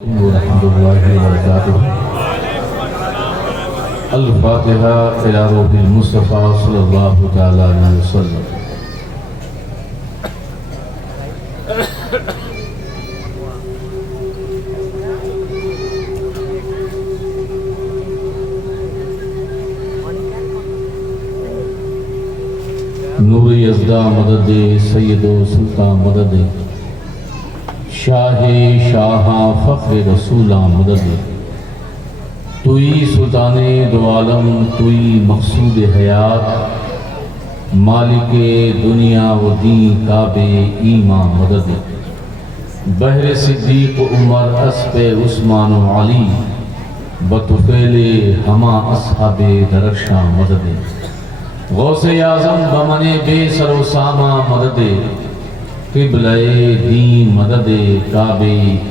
ورحمۃ اللہ وبرکاتہ۔ الفاتحہ الی روح المصطفیٰ صلی اللہ تعالی علیہ وسلم۔ نور یزدہ مدد سید و سلطان مدد، شاہ شاہاں فخر رسولاں مدد، توئی سلطان دو عالم، توئی مقصود حیات، مالک دنیا و دین کعبہ ایمان مدد، بحر صدیق عمر اسپ عثمان و علی، بطفیل ہما اصحاب درخشاں مدد، غوث اعظم بمن بے سر و سامہ مدد، قبلہ دین مدد، کعبہ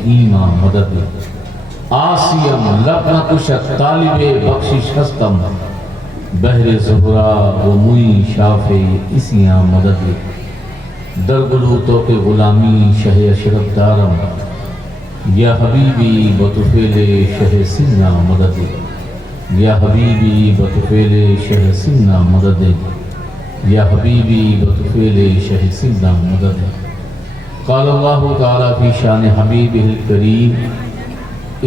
ایمان مدد، آسیم لبن کشت طالب بخشش ہستم، بحر زہرا و موئی شاف اسیاں مدد، درگلو توق غلامی شہ اشرف دارم، یا حبیبی بطفیل شہ سنہ مدد، یا حبیبی بطفیل شہ سنہ مدد، یا حبیبی بطفیل شہ سنہ مدد۔ قال اللہ تعالی فی شان حبیبہ الکریم،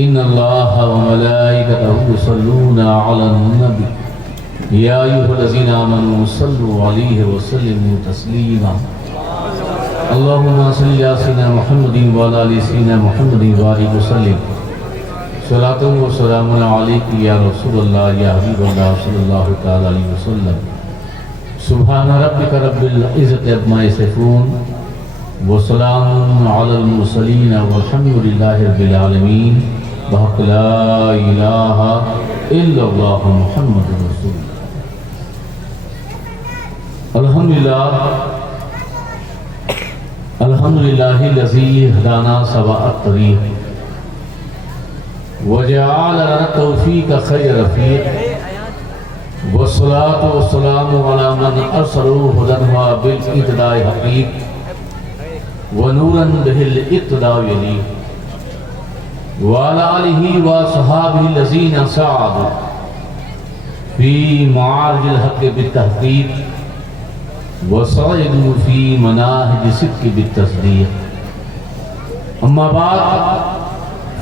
ان اللہ وملائکتہ یصلون علی النبی یا ایھا الذین آمنوا صلوا علیہ وسلموا تسلیما۔ اللہم صلی علی سیدنا محمد وعلی آل سیدنا محمد وبارک وسلم۔ صلاۃ و سلام علیک یا رسول اللہ یا حبیب اللہ صلی اللہ تعالی علیہ وسلم۔ سبحان ربک رب العزت عما یصفون وسلام علی المرسلین والحمد للہ رب العالمین، بحق لا الہ الا اللہ محمد رسول اللہ۔ الحمدللہ الذی ہدانا سواء الطریق وجعل لنا التوفیق خیر رفیق، والصلاة والسلام علی من ارسلہ ہدی بالاقتداء حقیق، ونورا به الاقتداء یلیق، وعلى آلہ وصحابہ الذین سعدوا فی معارج الحق بالتحقیق، وصعدوا فی مناہج الصدق بالتصدیق۔ اما بعد،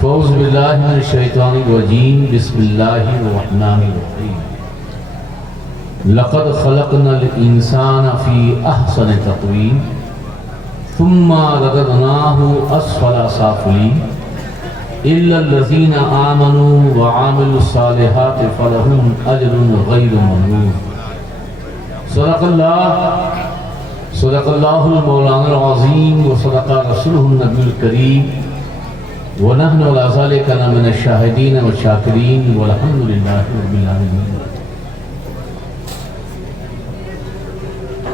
فاعوذ باللہ من الشیطان الرجیم، بسم اللہ الرحمن الرحیم۔ لقد خلقنا الانسان فی احسن تقویم ثم رددناہ اسفل سافلین، الا الذین آمنوا وعملوا الصالحات فلہم اجر غیر ممنون۔ صدق اللہ المولانا العظیم وصدق رسولہ النبی الکریم، ونحن علی ذلک من الشاہدین والشاکرین والحمد للہ رب العالمین۔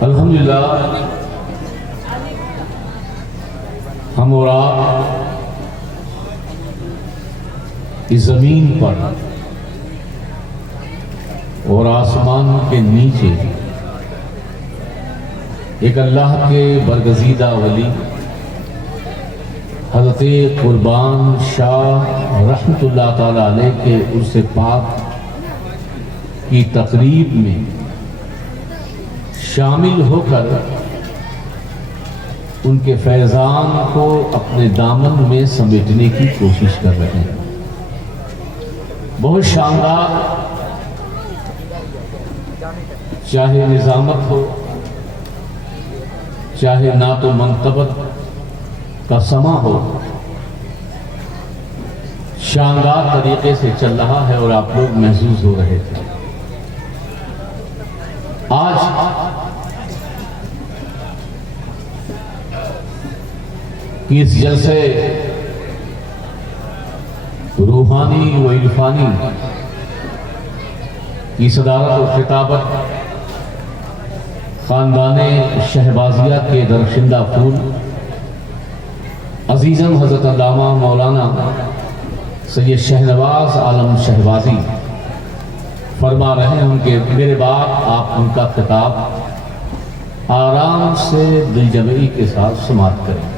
الحمدللہ، ہم اور آپ اس زمین پر اور آسمان کے نیچے ایک اللہ کے برگزیدہ ولی حضرت قربان شاہ رحمۃ اللہ تعالی علیہ کے عرس پاک کی تقریب میں شامل ہو کر ان کے فیضان کو اپنے دامن میں سمیٹنے کی کوشش کر رہے ہیں۔ بہت شاندار، چاہے نظامت ہو، چاہے نعت و منقبت کا سما ہو، شاندار طریقے سے چل رہا ہے اور آپ لوگ محظوظ ہو رہے تھے۔ آج اس جلسے روحانی و عرفانی کی صدارت و خطابت خاندان شہبازیہ کے درخشندہ پھول عزیزم حضرت علامہ مولانا سید شہنواز عالم شہبازی فرما رہے ہیں کہ میرے بعد آپ ان کا خطاب آرام سے دل جمعی کے ساتھ سماعت کریں۔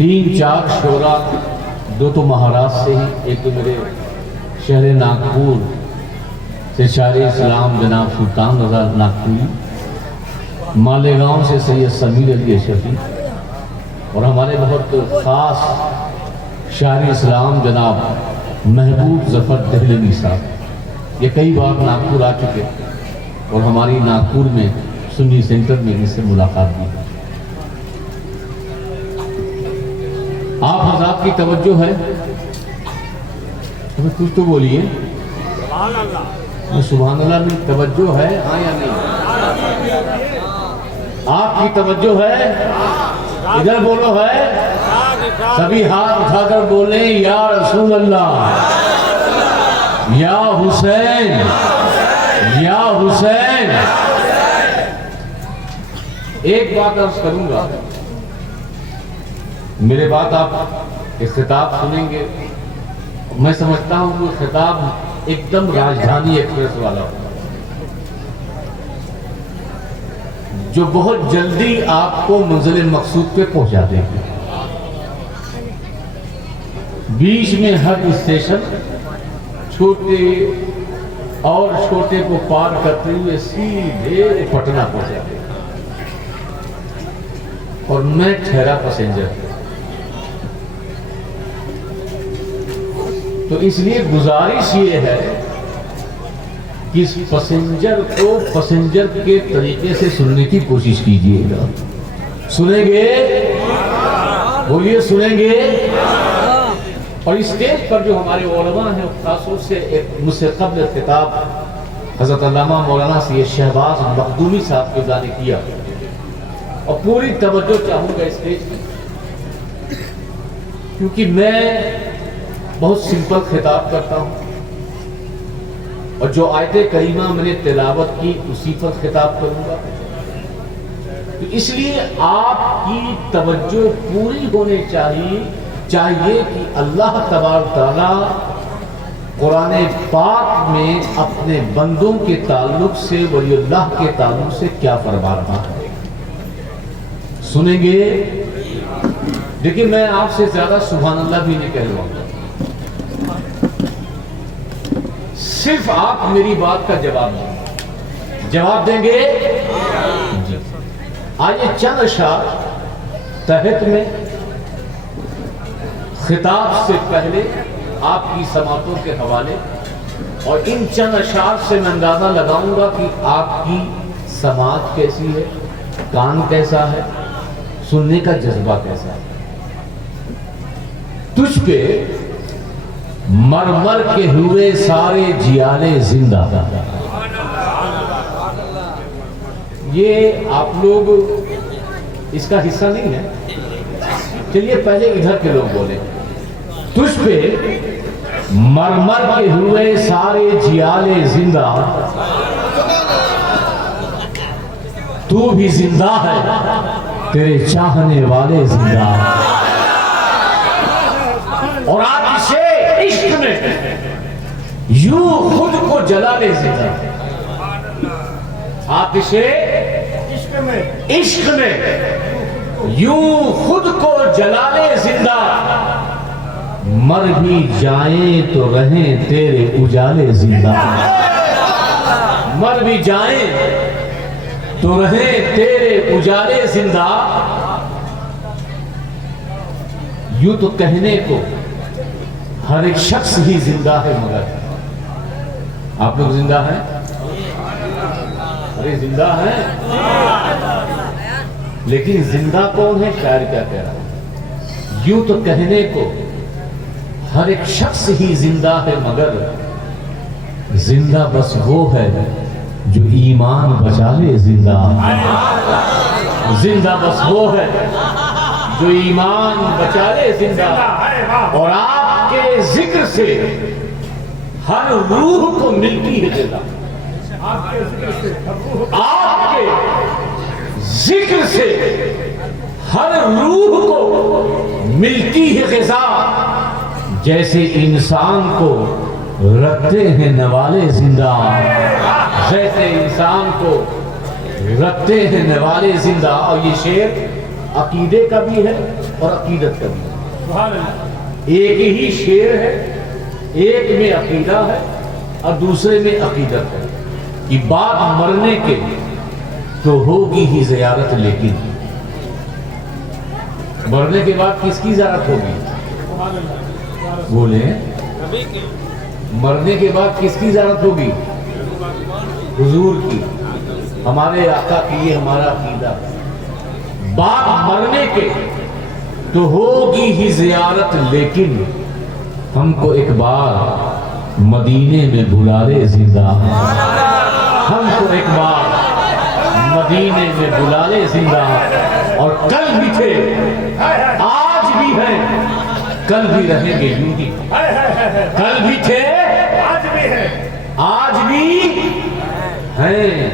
3 4 شعرا، 2 تو مہاراشٹر سے ہی، ایک تو میرے شہر ناگپور سے شاعر اسلام جناب سلطان رضا ناگپوری، مالیگاؤں سے سید سمیر علی اشرفی، اور ہمارے بہت خاص شاعر اسلام جناب محبوب ظفر دہلوی صاحب، یہ کئی بار ناگپور آ چکے اور ہماری ناگپور میں سنی سینٹر میں ان سے ملاقات بھی۔ آپ حضرات کی توجہ ہے، کچھ تو بولیے سبحان اللہ میں توجہ ہے ہاں یا نہیں؟ آپ کی توجہ ہے؟ ادھر بولو ہے؟ سبھی ہاتھ اٹھا کر بولیں یا رسول اللہ، یا حسین، یا حسین۔ ایک بات عرض کروں گا، میرے بات آپ ایک خطاب سنیں گے، میں سمجھتا ہوں کہ خطاب ایک دم راجدھانی ایکسپریس والا ہوگا، جو بہت جلدی آپ کو منزل مقصود پہ پہنچا دے گی۔ بیچ میں ہر اسٹیشن چھوٹے اور چھوٹے کو پار کرتے ہوئے سیدھے پٹنہ پہنچا دے گا، اور میں ٹھہرا پیسنجر۔ تو اس لیے گزارش یہ ہے کہ اس پیسنجر کو پیسنجر کے طریقے سے سننے کی کوشش کیجیے گا۔ سنیں گے؟ بولیے سنیں گے؟ اور اسٹیج پر جو ہمارے علماء ہیں، خاص طور سے مجھ سے قبل خطاب حضرت علامہ مولانا سید شہباز مخدومی صاحب کے نے کیا، اور پوری توجہ چاہوں گا اسٹیج کی، کیونکہ میں بہت سمپل خطاب کرتا ہوں، اور جو آیت کریمہ میں نے تلاوت کی اسی پر خطاب کروں گا۔ تو اس لیے آپ کی توجہ پوری ہونے چاہیے کہ اللہ تبارک تعالیٰ قرآن پاک میں اپنے بندوں کے تعلق سے، ولی اللہ کے تعلق سے کیا فرما رہا ہے۔ سنیں گے؟ لیکن میں آپ سے زیادہ سبحان اللہ بھی نہیں کہلواؤں گا، صرف آپ میری بات کا جواب دیں گے؟ جی۔ آئیے چند اشعار تحت میں خطاب سے پہلے آپ کی سماعتوں کے حوالے، اور ان چند اشعار سے میں اندازہ لگاؤں گا کہ آپ کی سماعت کیسی ہے، کان کیسا ہے، سننے کا جذبہ کیسا ہے۔ تجھ پہ مرمر کے ہوئے سارے جیالے زندہ۔ یہ آپ لوگ اس کا حصہ نہیں ہے، چلیے پہلے ادھر کے لوگ بولے۔ تجھ پہ مرمر کے ہوئے سارے جیالے زندہ، تو بھی زندہ ہے، تیرے چاہنے والے زندہ، اور آتش عشق میں یوں خود کو جلا لے زندہ، آتش عشق میں یوں خود کو جلا لے زندہ، مر بھی جائیں تو رہیں تیرے اجالے زندہ، مر بھی جائیں تو رہیں تیرے اجالے زندہ۔ یوں تو کہنے کو ہر ایک شخص ہی زندہ ہے، مگر آپ لوگ زندہ ہیں؟ ارے زندہ ہیں، لیکن زندہ کون ہے؟ شاعر کیا کہہ رہا ہے؟ یوں تو کہنے کو ہر ایک شخص ہی زندہ ہے، مگر زندہ بس وہ ہے جو ایمان بچا لے زندہ، زندہ بس وہ ہے جو ایمان بچا لے زندہ۔ اور آپ کے ذکر سے ہر روح کو ملتی ہے غذا، آپ کے ذکر سے ہر روح کو ملتی ہے غذا، جیسے انسان کو رکھتے ہیں نوالے زندہ، جیسے انسان کو رکھتے ہیں نوالے زندہ۔ اور یہ شعر عقیدے کا بھی ہے اور عقیدت کا بھی ہے۔ ایک ہی شعر ہے، ایک میں عقیدہ ہے اور دوسرے میں عقیدت ہے کہ بعد مرنے کے تو ہوگی ہی زیارت، لیکن مرنے کے بعد کس کی زیارت ہوگی؟ بولیں، مرنے کے بعد کس کی زیارت ہوگی؟ حضور کی، ہمارے آقا کی، یہ ہمارا عقیدہ۔ بعد مرنے کے تو ہوگی ہی زیارت، لیکن ہم کو ایک بار مدینے میں بلا لے زندہ، ہم کو ایک بار مدینے میں بلا لے زندہ۔ اور کل بھی تھے، آج بھی ہیں، کل بھی رہیں گے یوں ہی۔ کل بھی تھے، آج بھی ہیں، آج بھی ہیں،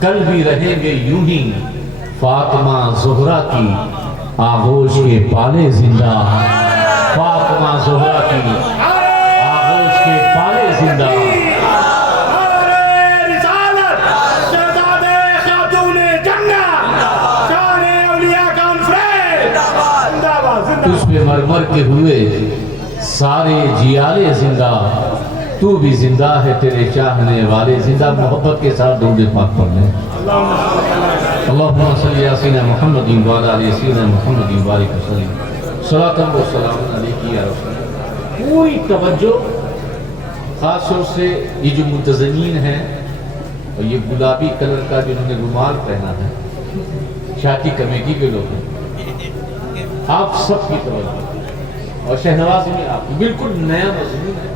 کل بھی رہیں گے یوں ہی۔ فاطمہ زہرا کی آغوش کے پالے زندہ، فاطمہ زہرا کی آغوش کے پالے زندہ۔ تجھ پہ مرمر کے ہوئے سارے جیالے زندہ، تو بھی زندہ ہے تیرے چاہنے والے زندہ۔ محبت کے ساتھ درود پاک پڑھنے۔ اللہم صلی علی سیدنا محمد وعلی آل سیدنا محمد بارک وسلم، صلاۃ و سلام علیک یا رسول اللہ۔ پوری توجہ، خاص طور سے یہ جو متزنین ہیں اور یہ گلابی کلر کا جنہوں نے رومال پہنا ہے، شاعری کمیٹی کے لوگ ہیں، آپ سب کی توجہ۔ اور شہنواز میں آپ بالکل نیا مضمون ہے۔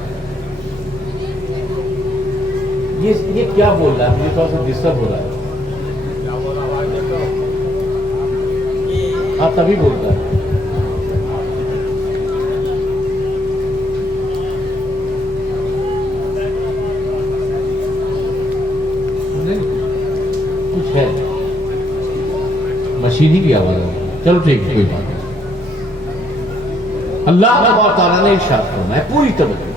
یہ کیا بول رہا ہے؟ مجھے تھوڑا سا ڈسٹرب ہو رہا ہے۔ آپ تبھی بولتا ہے۔ کچھ ہے، مشینی کی آواز ہے۔ چلو ٹھیک ہے، کوئی بات نہیں۔ اللہ تبارک تعالیٰ نے ارشاد فرمایا، پوری توجہ،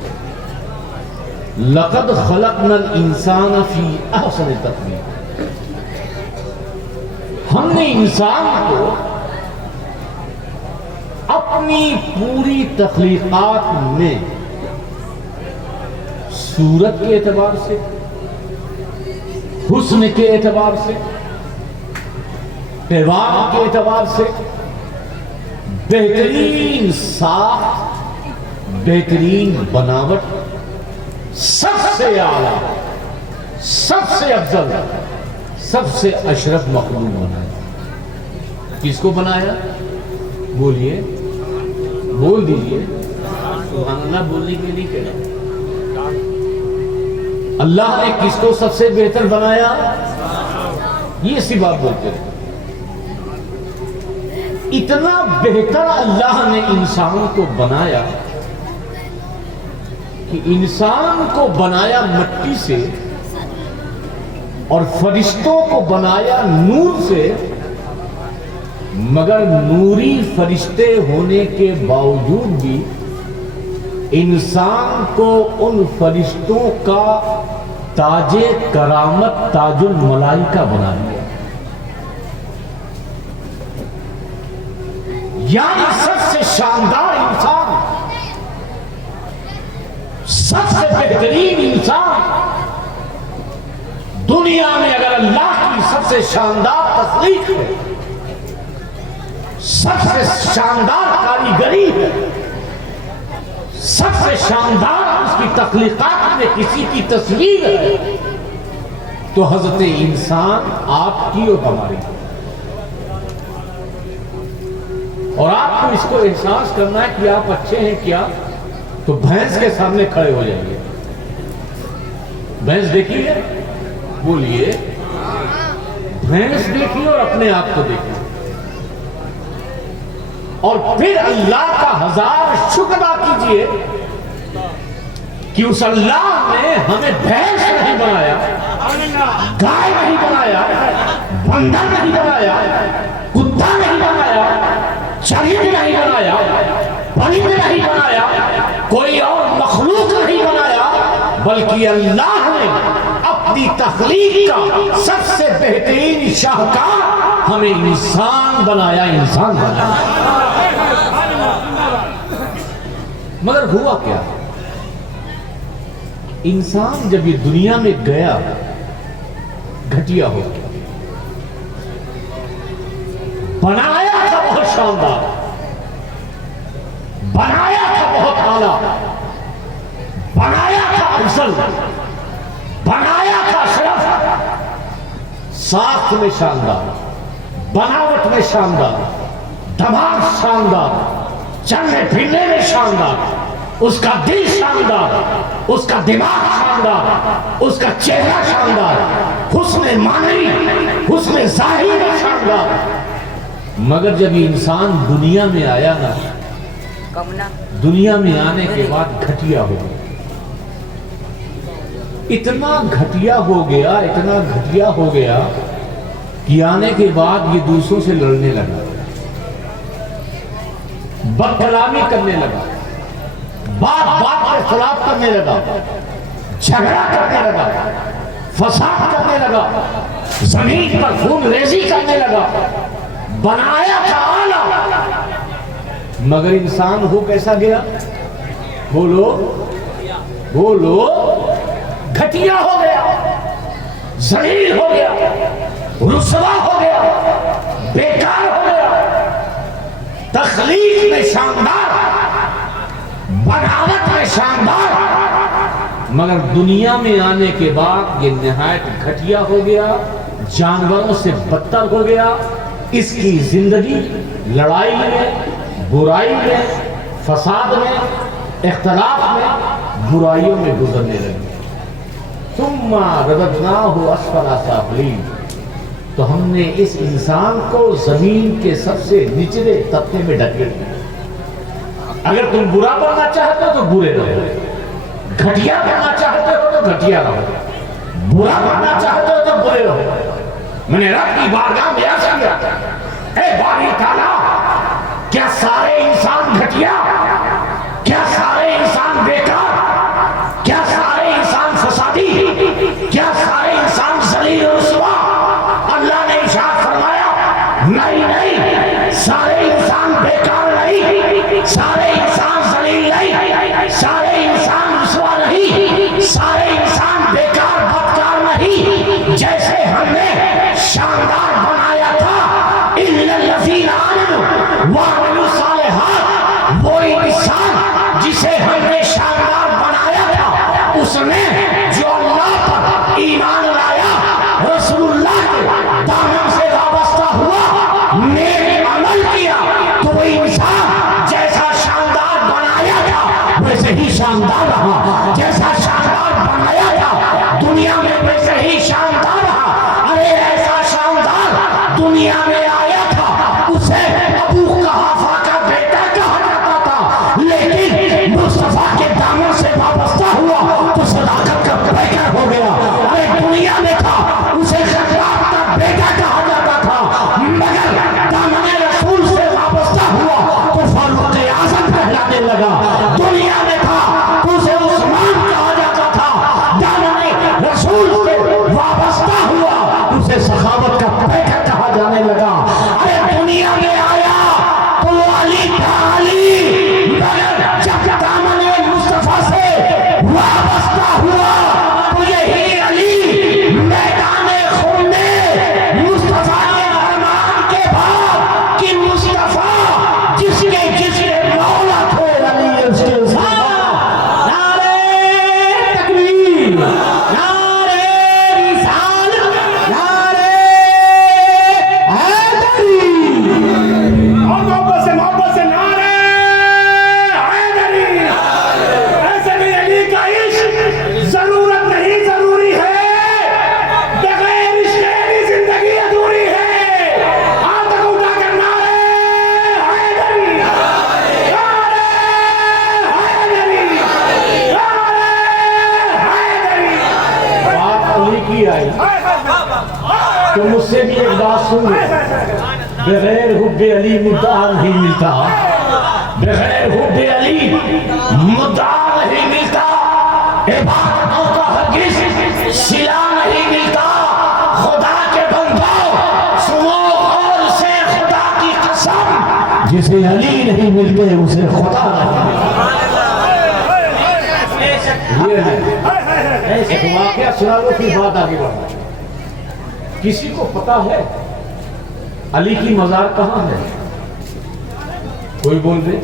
لقد خلقنا الانسان فی احسن تقویم، ہم نے انسان کو اپنی پوری تخلیقات میں صورت کے اعتبار سے، حسن کے اعتبار سے، پیغام کے اعتبار سے بہترین ساخت، بہترین بناوٹ، سب سے اعلیٰ، سب سے افضل، سب سے اشرف مخلوق بنایا۔ کس کو بنایا؟ بولیے، بول دیجئے، سبحان اللہ بولنے کے لیے کہنا۔ اللہ نے کس کو سب سے بہتر بنایا؟ یہ سی بات بولتے رہے۔ اتنا بہتر اللہ نے انسان کو بنایا کہ انسان کو بنایا مٹی سے اور فرشتوں کو بنایا نور سے، مگر نوری فرشتے ہونے کے باوجود بھی انسان کو ان فرشتوں کا تاج کرامت، تاج الملائکہ بنا دیا۔ یعنی سب سے شاندار انسان، سب سے بہترین انسان دنیا میں اگر اللہ کی سب سے شاندار تخلیق ہے، سب سے شاندار کاریگری ہے، سب سے شاندار اس کی تخلیقات میں کسی کی تصویر ہے، تو حضرت انسان آپ کی اور ہماری۔ اور آپ کو اس کو احساس کرنا ہے کہ آپ اچھے ہیں کیا، تو بھینس کے سامنے کھڑے ہو جائیں گے۔ بھینس دیکھیے، بولیے، بھینس دیکھیے اور اپنے آپ کو دیکھیے، اور پھر اللہ کا ہزار شکر ادا کیجئے کہ اس اللہ نے ہمیں بھینس نہیں بنایا، گائے نہیں بنایا، بندر نہیں بنایا، کتا نہیں بنایا، چرند نہیں بنایا، پرند نہیں بنایا، کوئی اور مخلوق نہیں بنایا، بلکہ اللہ نے اپنی تخلیق کا سب سے بہترین شاہکار ہمیں انسان بنایا، انسان بنایا۔ مگر ہوا کیا؟ انسان جب یہ دنیا میں گیا گھٹیا ہو گیا۔ بنایا تھا بہت شاندار، بنایا تھا بہت اعلیٰ، بنایا تھا افضل، بنایا تھا اشرف، ساخت میں شاندار، بناوٹ میں شاندار، دماغ شاندار، چلنے پھرنے میں شاندار، اس کا دل شاندار، اس کا دماغ شاندار، اس کا چہرہ شاندار، حسن معنوی، حسن ظاہری میں شاندار۔ مگر جب یہ انسان دنیا میں آیا نا، دنیا میں آنے کے بعد گھٹیا ہو گیا، اتنا گھٹیا ہو گیا، اتنا گھٹیا ہو گیا کہ آنے کے بعد یہ دوسروں سے لڑنے لگا، بد کلامی کرنے لگا، بات بات کے خلاف کرنے لگا، جھگڑا کرنے لگا، فساد کرنے لگا، زمین پر خون ریزی کرنے لگا۔ بنایا تھا اعلیٰ، مگر انسان ہو کیسا گیا؟ بولو بولو، گھٹیا ہو گیا، ذلیل ہو گیا، رسوا ہو گیا، بیکار ہو گیا۔ تخلیق میں شاندار، بناوٹ میں شاندار، مگر دنیا میں آنے کے بعد یہ نہایت گھٹیا ہو گیا، جانوروں سے بدتر ہو گیا۔ اس کی زندگی لڑائی میں، برائی میں، فساد میں، اختلاف میں، برائیوں میں گزرنے لگی۔ ثم رددناہ اسفل سافلین، تو ہم نے اس انسان کو زمین کے سب سے نچلے طبقے میں ڈھکیل دیا۔ اگر تم برا بننا چاہتے ہو تو برے رہو، گھٹیا بننا چاہتے ہو تو گھٹیا رہو، برا بننا چاہتے ہو تو برے رہو۔ میں نے رب کی بارگاہ میں عرض کیا، اے باری تعالیٰ، کیا سارے انسان گھٹیا؟ کیا سارے انسان بیکار؟ کیا سارے انسان فسادی؟ کیا سارے انسان ذلیل و رسوا؟ اللہ نے ارشاد فرمایا، نہیں، سارے انسان بیکار نہیں، سارے انسان ذلیل نہیں، سارے انسان رسوا نہیں، سارے انسان بیکار بدکار نہیں۔ جیسے ہم نے شاندار بنایا تھا اِلَّا الَّذِينَ آمَنُوا وَعَمِلُوا الصَّالِحَاتِ، وہی انسان جسے ہم نے شاندار بنایا تھا، اس نے جو اللہ پر ایمان لایا، رسول اللہ کے دامن سے وابستہ ہوا، نیک عمل کیا، تو وہی انسان جیسا شاندار بنایا تھا ویسے ہی شاندار رہا، جیسا شاندار بنایا تھا دنیا میں ویسے ہی شاندار رہا۔ ارے ایسا شاندار دنیا میں آیا تھا، اسے ابو قحافہ کا بیٹا کہا جاتا تھا، لیکن مصطفیٰ کے دامن سے وابستہ ہوا تو صداقت کا پیکر ہو گیا۔ ارے دنیا میں تھا، اسے خطاب کا بیٹا کہا جاتا تھا، مگر دامن رسول سے وابستہ ہوا تو فاروق اعظم کہلانے لگا۔ دنیا میں تھا، اسے عثمان کہا جاتا تھا، دامن رسول سے وابستہ ہوا اسے سخاوت کا پیکر کہا جانے لگا۔ ارے دنیا میں آیا تو علی تھا علی، مگر جب دامن مصطفیٰ سے وابستہ ہوا تو یہی علی میدان خون میں مصطفیٰ کے فرمان کے بعد کہ مصطفیٰ جس کے مولا تھے علی اس کے ساتھ نعرہ تکبیر، نعرہ رسالت، نعرہ حیدری، اور محبت سے نعرہ حیدری۔ ایسے بھی علی کا عشق ضرورت نہیں، ضروری ہے، بغیر عشق علی زندگی ادھوری ہے۔ ہاتھ تک اٹھا کر نعرہ حیدری، نعرہ حیدری، نعرہ حیدری۔ بات علی کی آئی تو مجھ سے بھی ایک بات سن لو، بغیر حب علی مدعا نہیں ملتا، بغیر حب علی مدعا نہیں ملتا، عبادتوں کا ہرگز صلہ نہیں ملتا۔ خدا کے بندو سنو جسے علی نہیں ملتے اسے خدا نہیں ملتے۔ یہ ہے ایک واقعہ سنا لو پھر بات آگے بڑھا۔ کسی کو پتا ہے علی کی مزار کہاں ہے؟ کوئی بول دے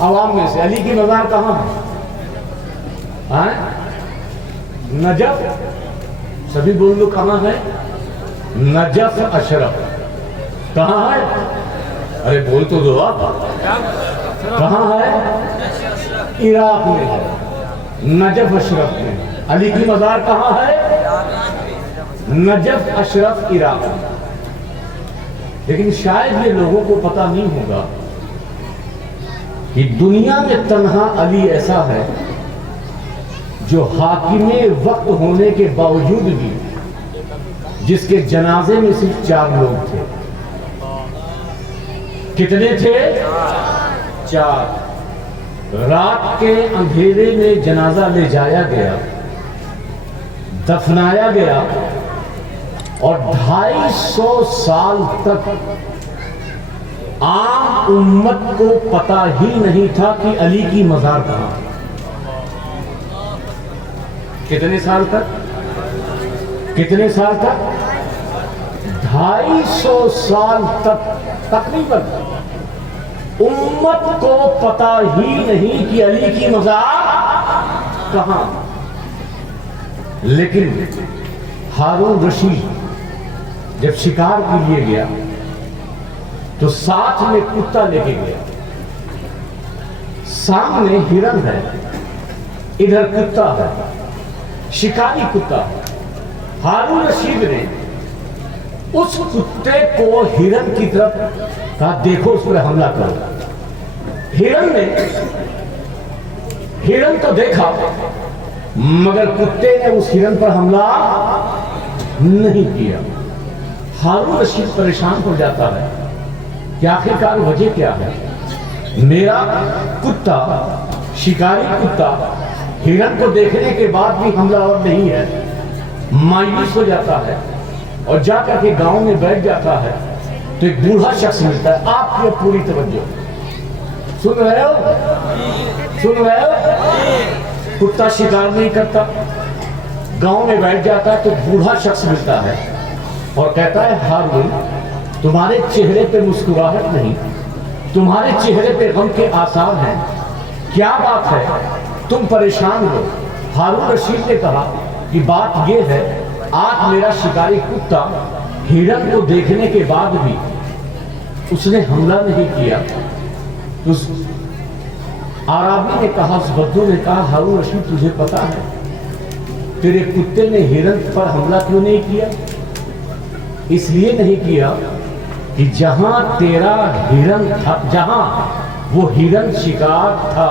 عوام میں سے، علی کی مزار کہاں ہے؟ نجف، سبھی بول دو کہاں ہے؟ نجف اشرف کہاں ہے؟ ارے بول تو دو آپ، کہاں ہے؟ عراق میں ہے، نجف اشرف میں۔ علی کی مزار کہاں ہے؟ نجف اشرف عراق میں۔ لیکن شاید یہ لوگوں کو پتا نہیں ہوگا کہ دنیا میں تنہا علی ایسا ہے جو حاکم وقت ہونے کے باوجود بھی جس کے جنازے میں صرف 4 لوگ تھے۔ کتنے تھے؟ 4۔ رات کے اندھیرے میں جنازہ لے جایا گیا، دفنایا گیا، اور 250 سال تک عام امت کو پتا ہی نہیں تھا کہ علی کی مزار کہاں۔ کتنے سال تک؟ کتنے سال تک؟ 250 سال تک تقریباً امت کو پتا ہی نہیں کہ علی کی مزار کہاں۔ لیکن ہارون رشید جب شکار کے لیے گیا تو ساتھ میں کتا لے کے گیا۔ سامنے ہرن ہے، ادھر کتا ہے، شکاری کتا ہے۔ ہارون رشید نے اس کتے کو ہرن کی طرف کہا دیکھو اس پر حملہ کرو۔ ہرن تو دیکھا مگر کتے نے اس ہرن پر حملہ نہیں کیا۔ ہارون رشید پریشان ہو جاتا ہے کہ آخرکار وجہ کیا ہے؟ میرا کتا، شکاری کتا، ہرن کو دیکھنے کے بعد بھی حملہ اور نہیں ہے۔ مایوس ہو جاتا ہے اور جا کر کے گاؤں میں بیٹھ جاتا ہے تو ایک بوڑھا شخص ملتا ہے۔ آپ کی پوری توجہ سن رہے ہو؟ سن رہے ہو؟ کتا شکار نہیں کرتا، گاؤں میں بیٹھ جاتا ہے تو بوڑھا شخص ملتا ہے اور کہتا ہے ہارون تمہارے چہرے پہ مسکراہٹ نہیں، تمہارے چہرے پہ غم کے آثار ہیں، کیا بات ہے؟ تم پریشان ہو۔ ہارون رشید نے کہا کہ بات یہ ہے آج میرا شکاری کتا ہرن کو دیکھنے کے بعد بھی اس نے حملہ نہیں کیا۔ اس عرابی نے کہا، اس بدو نے کہا ہارون رشید تجھے پتا ہے تیرے کتے نے ہرن پر حملہ کیوں نہیں کیا؟ اس لیے نہیں کیا کہ جہاں تیرا ہرن تھا، جہاں وہ ہرن شکار تھا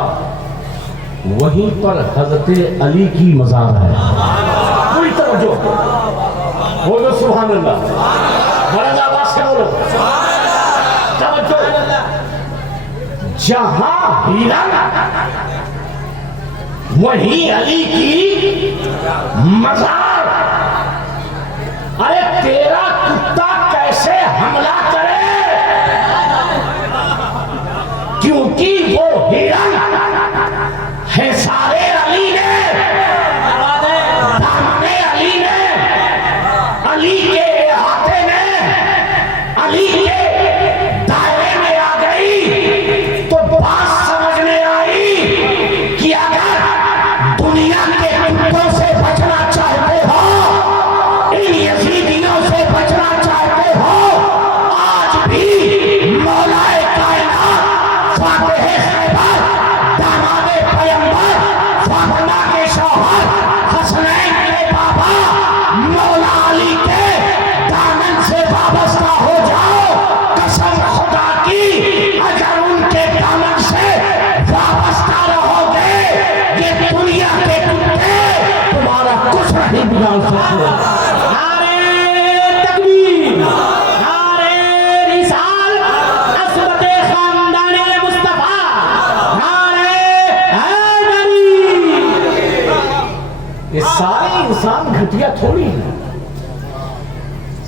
وہیں پر حضرت علی کی مزار ہے۔ پوری توجہ بولو سبحان اللہ، بلند آواز سے بولو توجہ۔ جہاں ہرن وہیں علی کی مزار۔ ارے تیرا کتا کیسے حملہ کرے؟ کیونکہ وہ ہرن ہے سارے علی نے، دامنے علی نے، علی کے احاطے میں، علی کے دائرے میں آ گئی تو بات سمجھ میں آئی کہ اگر دنیا کے کتوں سے بچنا چاہتے ہو، ان یزیدیوں سے بچنا چاہتے ہو، آج بھی مولا کائنات فاتح خیبر داماد پیغمبر فاطمہ کے شوہر حسنین کے بابا مولا علی کے دامن سے وابستہ ہو جاؤ۔ قسم خدا کی اگر ان کے دامن سے وابستہ رہو گے یہ دنیا کے کتے تمہارا کچھ نہیں بگاڑ سکتے۔ یہ سارے انسان گھٹیا تھوڑی ہیں،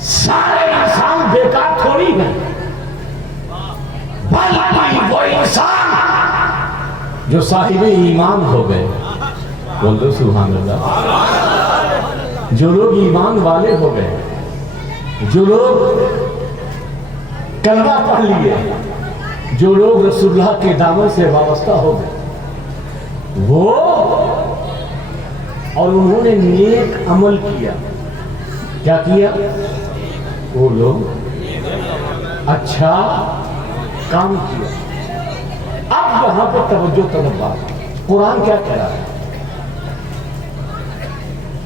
سارے انسان بیکار تھوڑی ہیں۔ جو صاحب ایمان ہو گئے، بول دو سبحان اللہ، جو لوگ ایمان والے ہو گئے، جو لوگ کلمہ پڑھ لیے، جو لوگ رسول اللہ کے دامن سے وابستہ ہو گئے، وہ اور انہوں نے نیک عمل کیا. کیا کیا؟ وہ لوگ اچھا کام کیا. اب یہاں پر توجہ طلبا، قرآن کیا کہہ رہا ہے؟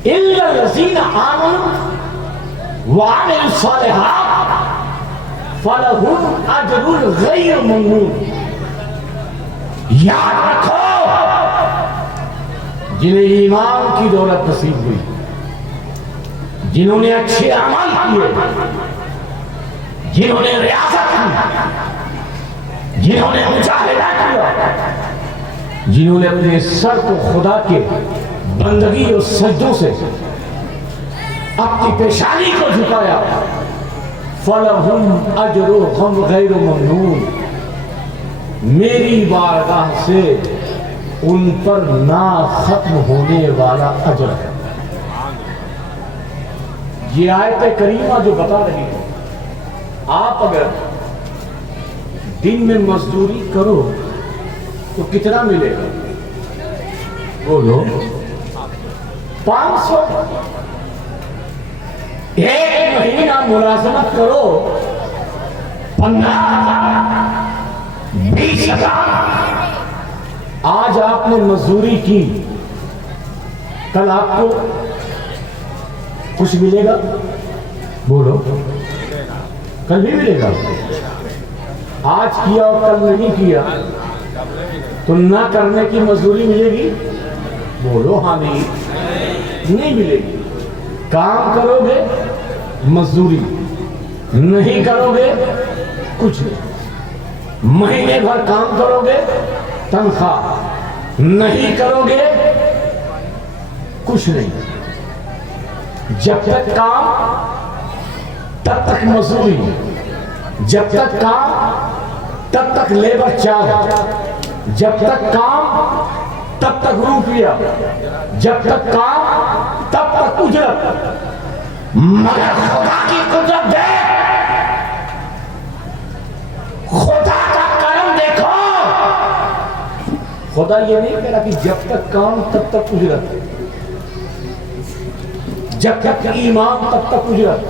إِلَّا الَّذِينَ آمَنُوا وَعَمِلُوا الصَّالِحَاتِ فَلَهُمْ أَجْرٌ غَيْرُ مَمْنُونٍ. یاد رکھو، جنہیں ایمان کی دولت نصیب ہوئی، جنہوں نے اچھے عمل کیے، جنہوں نے ریاضت کی، جنہوں نے مجاہدہ کیا، جنہوں نے اپنے سر کو خدا کے بندگی اور سجدوں سے اپنی پیشانی کو جھکایا، فَلَهُمْ أَجْرُهُمْ غَيْرُ مَمْنُونٍ. میری بارگاہ سے ان پر نہ ختم ہونے والا اجر ہے. یہ آیت کریمہ جو بتا رہی ہے، آپ اگر دن میں مزدوری کرو تو کتنا ملے گا؟ بولو 500. ایک مہینہ ملازمت کرو 15,000 20,000. آج آپ نے مزدوری کی، کل آپ کو کچھ ملے گا؟ بولو کل بھی ملے گا. آج کیا اور کل نہیں کیا تو نہ کرنے کی مزدوری ملے گی؟ بولو ہاں نہیں ملے گی. کام کرو گے مزدوری، نہیں کرو گے کچھ نہیں. مہینے بھر کام کرو گے تنخواہ، نہیں کرو گے کچھ نہیں. جب تک کام تب تک مزدوری، جب تک کام تب تک لیبر چارج، جب تک کام تب تک روپیہ، جب تک کام تب تک اجرت. مگر خدا کی قدرت دیکھ، خدا کا کرم دیکھو. خدا یہ نہیں کہہ رہا کہ جب تک کام تب تک اجرت، جب تک ایمان تب تک اجرت،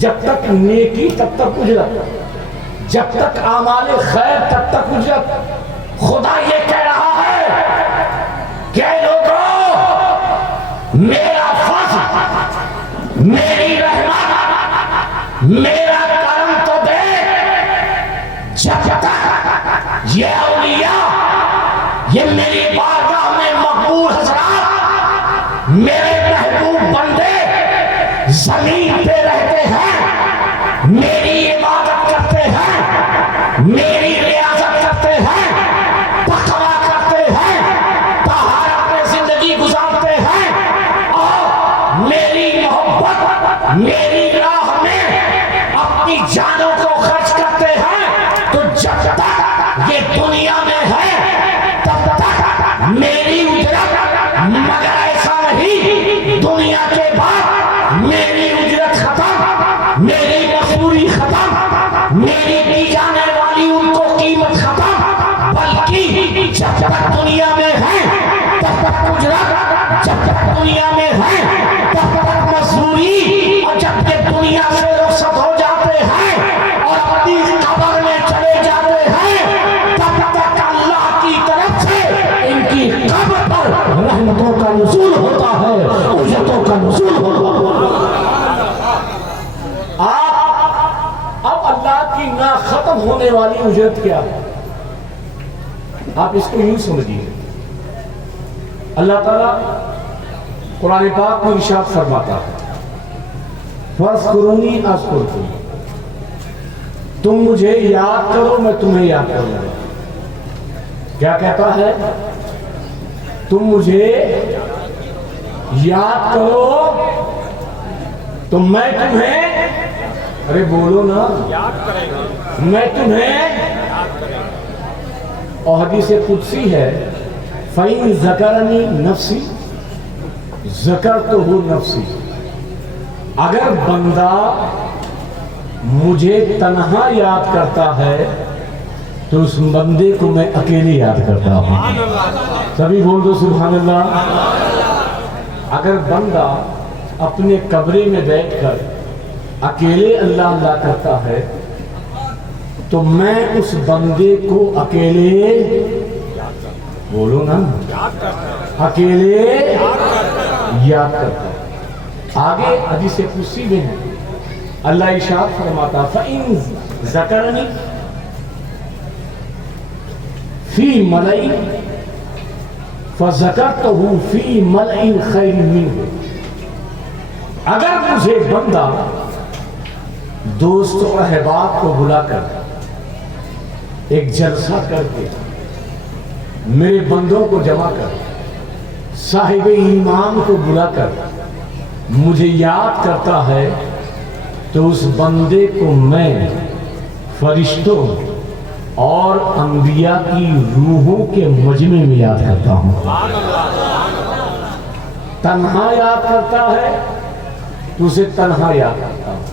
جب تک نیکی تب تک اجرت، جب تک اعمال خیر تب تک اجرت. خدا یہ کہہ رہا ہے کہ لوگوں، میرا فضل، میری رحمت، میرا کرم تو دے. جب تک یہ اولیاء، یہ میری بارگاہ میں مقبول حضرات، میرے محبوب بندے زمین پہ رہتے ہیں، میری عبادت کرتے ہیں، میری ریاضت کرتے ہیں، تقویٰ کرتے ہیں، طہارت میں زندگی گزارتے ہیں، اور میری محبت، میری راہ میں اپنی جانوں کو خرچ کرتے ہیں، تو جب تک یہ دنیا میں ہے تب تک میری اجرت. مگر ایسا نہیں، دنیا کے بعد میری اجرت ختم، میری مزدوری ختم، میری دی جانے والی ان کو قیمت ختم. بلکہ جب تک دنیا میں ہے تب تک اجرت، جب تک دنیا میں ہے تب تک مزدوری. اور جب یہ دنیا سے رخصت ہو جاتے ہیں اور اپنی قبر میں چلے جاتے ہیں، تب تک اللہ کی طرف سے ان کی قبر پر رحمتوں کا نزول ہوتا ہے، اجرتوں کا نزول ہوتا ہے. اب اللہ کی نہ ختم ہونے والی اجرت کیا ہے؟ آپ اس کو یوں سمجھیے. اللہ تعالیٰ قرآن پاک میں ارشاد فرماتا ہے، فَاذْكُرُونِي أَذْكُرْكُمْ. تم مجھے یاد کرو میں تمہیں یاد کروں گا. کیا کہتا ہے؟ تم مجھے یاد کرو تو میں تمہیں، ارے بولو نا، میں تمہیں اور حدیث قدسی ہے فَإِن ذَكَرَنِي نَفْسِي ذَكَرْتُهُ نَفْسِي، اگر بندہ مجھے تنہا یاد کرتا ہے تو اس بندے کو میں اکیلے یاد کرتا ہوں. سبھی بول دو سبحان اللہ. اگر بندہ اپنے کمرے میں بیٹھ کر اکیلے اللہ اللہ کرتا ہے تو میں اس بندے کو اکیلے، بولو نا، اکیلے یاد کرتا ہوں. آگے حدیث قدسی میں ہے اللہ ارشاد فرماتا فَإِن ذَكَرَنِي فِي مَلَئٍ فَذَكَرْتُهُ فِي مَلَئٍ خَيْرٍ مِّنْهُ. اگر مجھے بندہ دوست و احباب کو بلا کر ایک جلسہ کر کے میرے بندوں کو جمع کر صاحب ایمان کو بلا کر مجھے یاد کرتا ہے تو اس بندے کو میں فرشتوں اور انبیاء کی روحوں کے مجمع میں یاد کرتا ہوں. تنہا یاد کرتا ہے تو اسے تنہا یاد کرتا ہوں،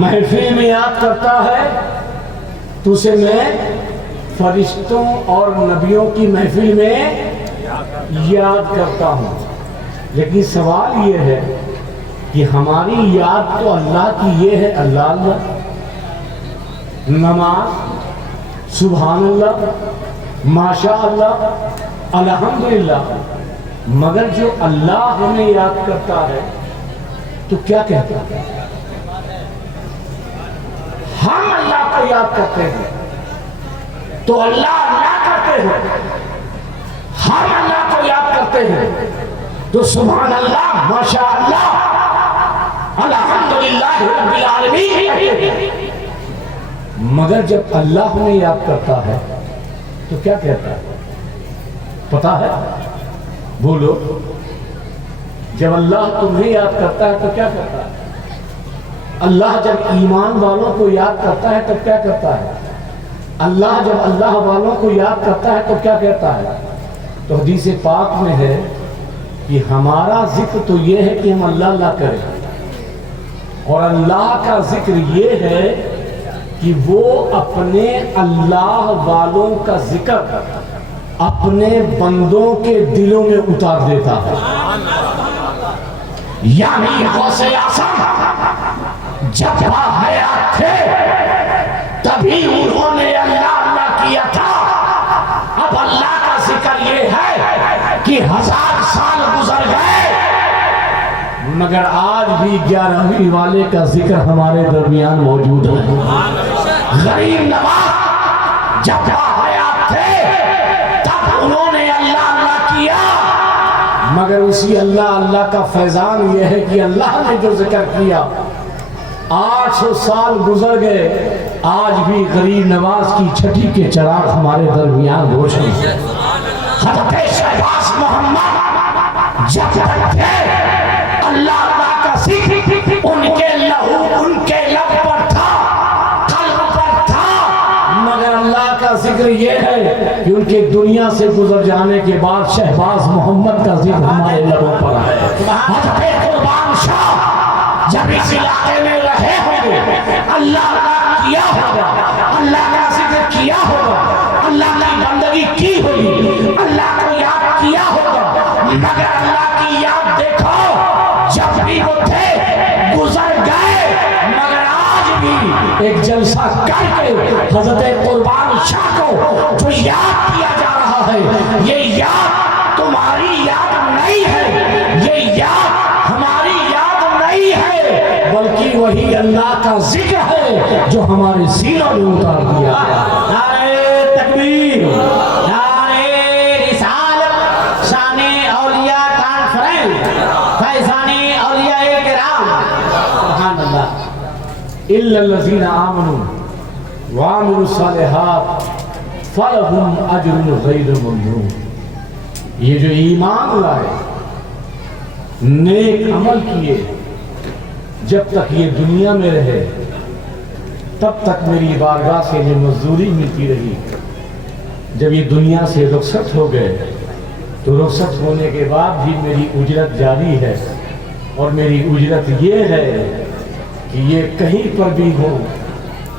محفل میں یاد کرتا ہے تو اسے میں فرشتوں اور نبیوں کی محفل میں یاد کرتا ہوں. لیکن سوال یہ ہے کہ ہماری یاد تو اللہ کی یہ ہے اللہ اللہ، نماز، سبحان اللہ، ماشاء اللہ، الحمدللہ، مگر جو اللہ ہمیں یاد کرتا ہے تو کیا کہتا ہے؟ ہم اللہ کو یاد کرتے ہیں تو اللہ اللہ کرتے ہیں، ہم اللہ کو یاد کرتے ہیں تو سبحان اللہ، ماشاء اللہ، الحمدللہ رب العالمین. مگر جب اللہ ہمیں یاد کرتا ہے تو کیا کہتا ہے پتا ہے؟ بولو. جب اللہ تمہیں یاد کرتا ہے تو کیا کرتا ہے؟ اللہ جب ایمان والوں کو یاد کرتا ہے تو کیا کرتا ہے؟ اللہ جب اللہ والوں کو یاد کرتا ہے تو کیا کہتا ہے؟ تو حدیث پاک میں ہے کہ ہمارا ذکر تو یہ ہے کہ ہم اللہ اللہ کریں، اور اللہ کا ذکر یہ ہے کہ وہ اپنے اللہ والوں کا ذکر اپنے بندوں کے دلوں میں اتار دیتا ہے. یعنی غوث اعظم جب حیات تھے تبھی انہوں نے اللہ اللہ کیا تھا. اب اللہ کا ذکر یہ ہے کہ 1000 سال گزر گئے مگر آج بھی 11ویں والے کا ذکر ہمارے درمیان موجود ہے. غریب نواز جب حیات تھے تب انہوں نے اللہ اللہ کیا، مگر اسی اللہ اللہ کا فیضان یہ ہے کہ اللہ نے جو ذکر کیا 800 سال گزر گئے آج بھی غریب نواز کی چھٹی کے چراغ ہمارے درمیان روشن ہے. حضرت شہباز محمد جب تک تھے اللہ اللہ کا ذکر ان کے لہو ان کے لب پر تھا، قلب پر تھا، مگر اللہ کا ذکر یہ ہے کہ ان کے دنیا سے گزر جانے کے بعد شہباز محمد کا ذکر ہمارے لبوں پر ہے. حضرت قربان شاہ جب اس علاقے میں رہے ہوں گے اللہ اللہ کیا ہوگا، اللہ کا ذکر کیا ہوگا، اللہ کی بندگی کی ہوگی، اللہ کو یاد کیا ہوگا، مگر اللہ کی یاد دیکھو جب بھی وہ تھے گزر گئے، مگر آج بھی ایک جلسہ کر کے حضرت قربان شاہ کو جو یاد کیا جا رہا ہے یہ یاد تمہاری یاد نہیں ہے، یہ یاد ہماری یاد نہیں ہے، بلکہ وہی اللہ کا ذکر ہے جو ہمارے سینوں میں اتار دیا. نعرہ تکبیر، نعرہ رسالت، شان اولیاء کانفرنس، فیضان اولیاء کرام. سبحان اللہ. الا الذین آمنوا وعملوا الصالحات فلهم اجر غیر ممنون. یہ جو ایمان لائے، نیک عمل کیے، جب تک یہ دنیا میں رہے تب تک میری بارگاہ سے یہ مزدوری ملتی رہی، جب یہ دنیا سے رخصت ہو گئے تو رخصت ہونے کے بعد بھی میری اجرت جاری ہے، اور میری اجرت یہ ہے کہ یہ کہیں پر بھی ہو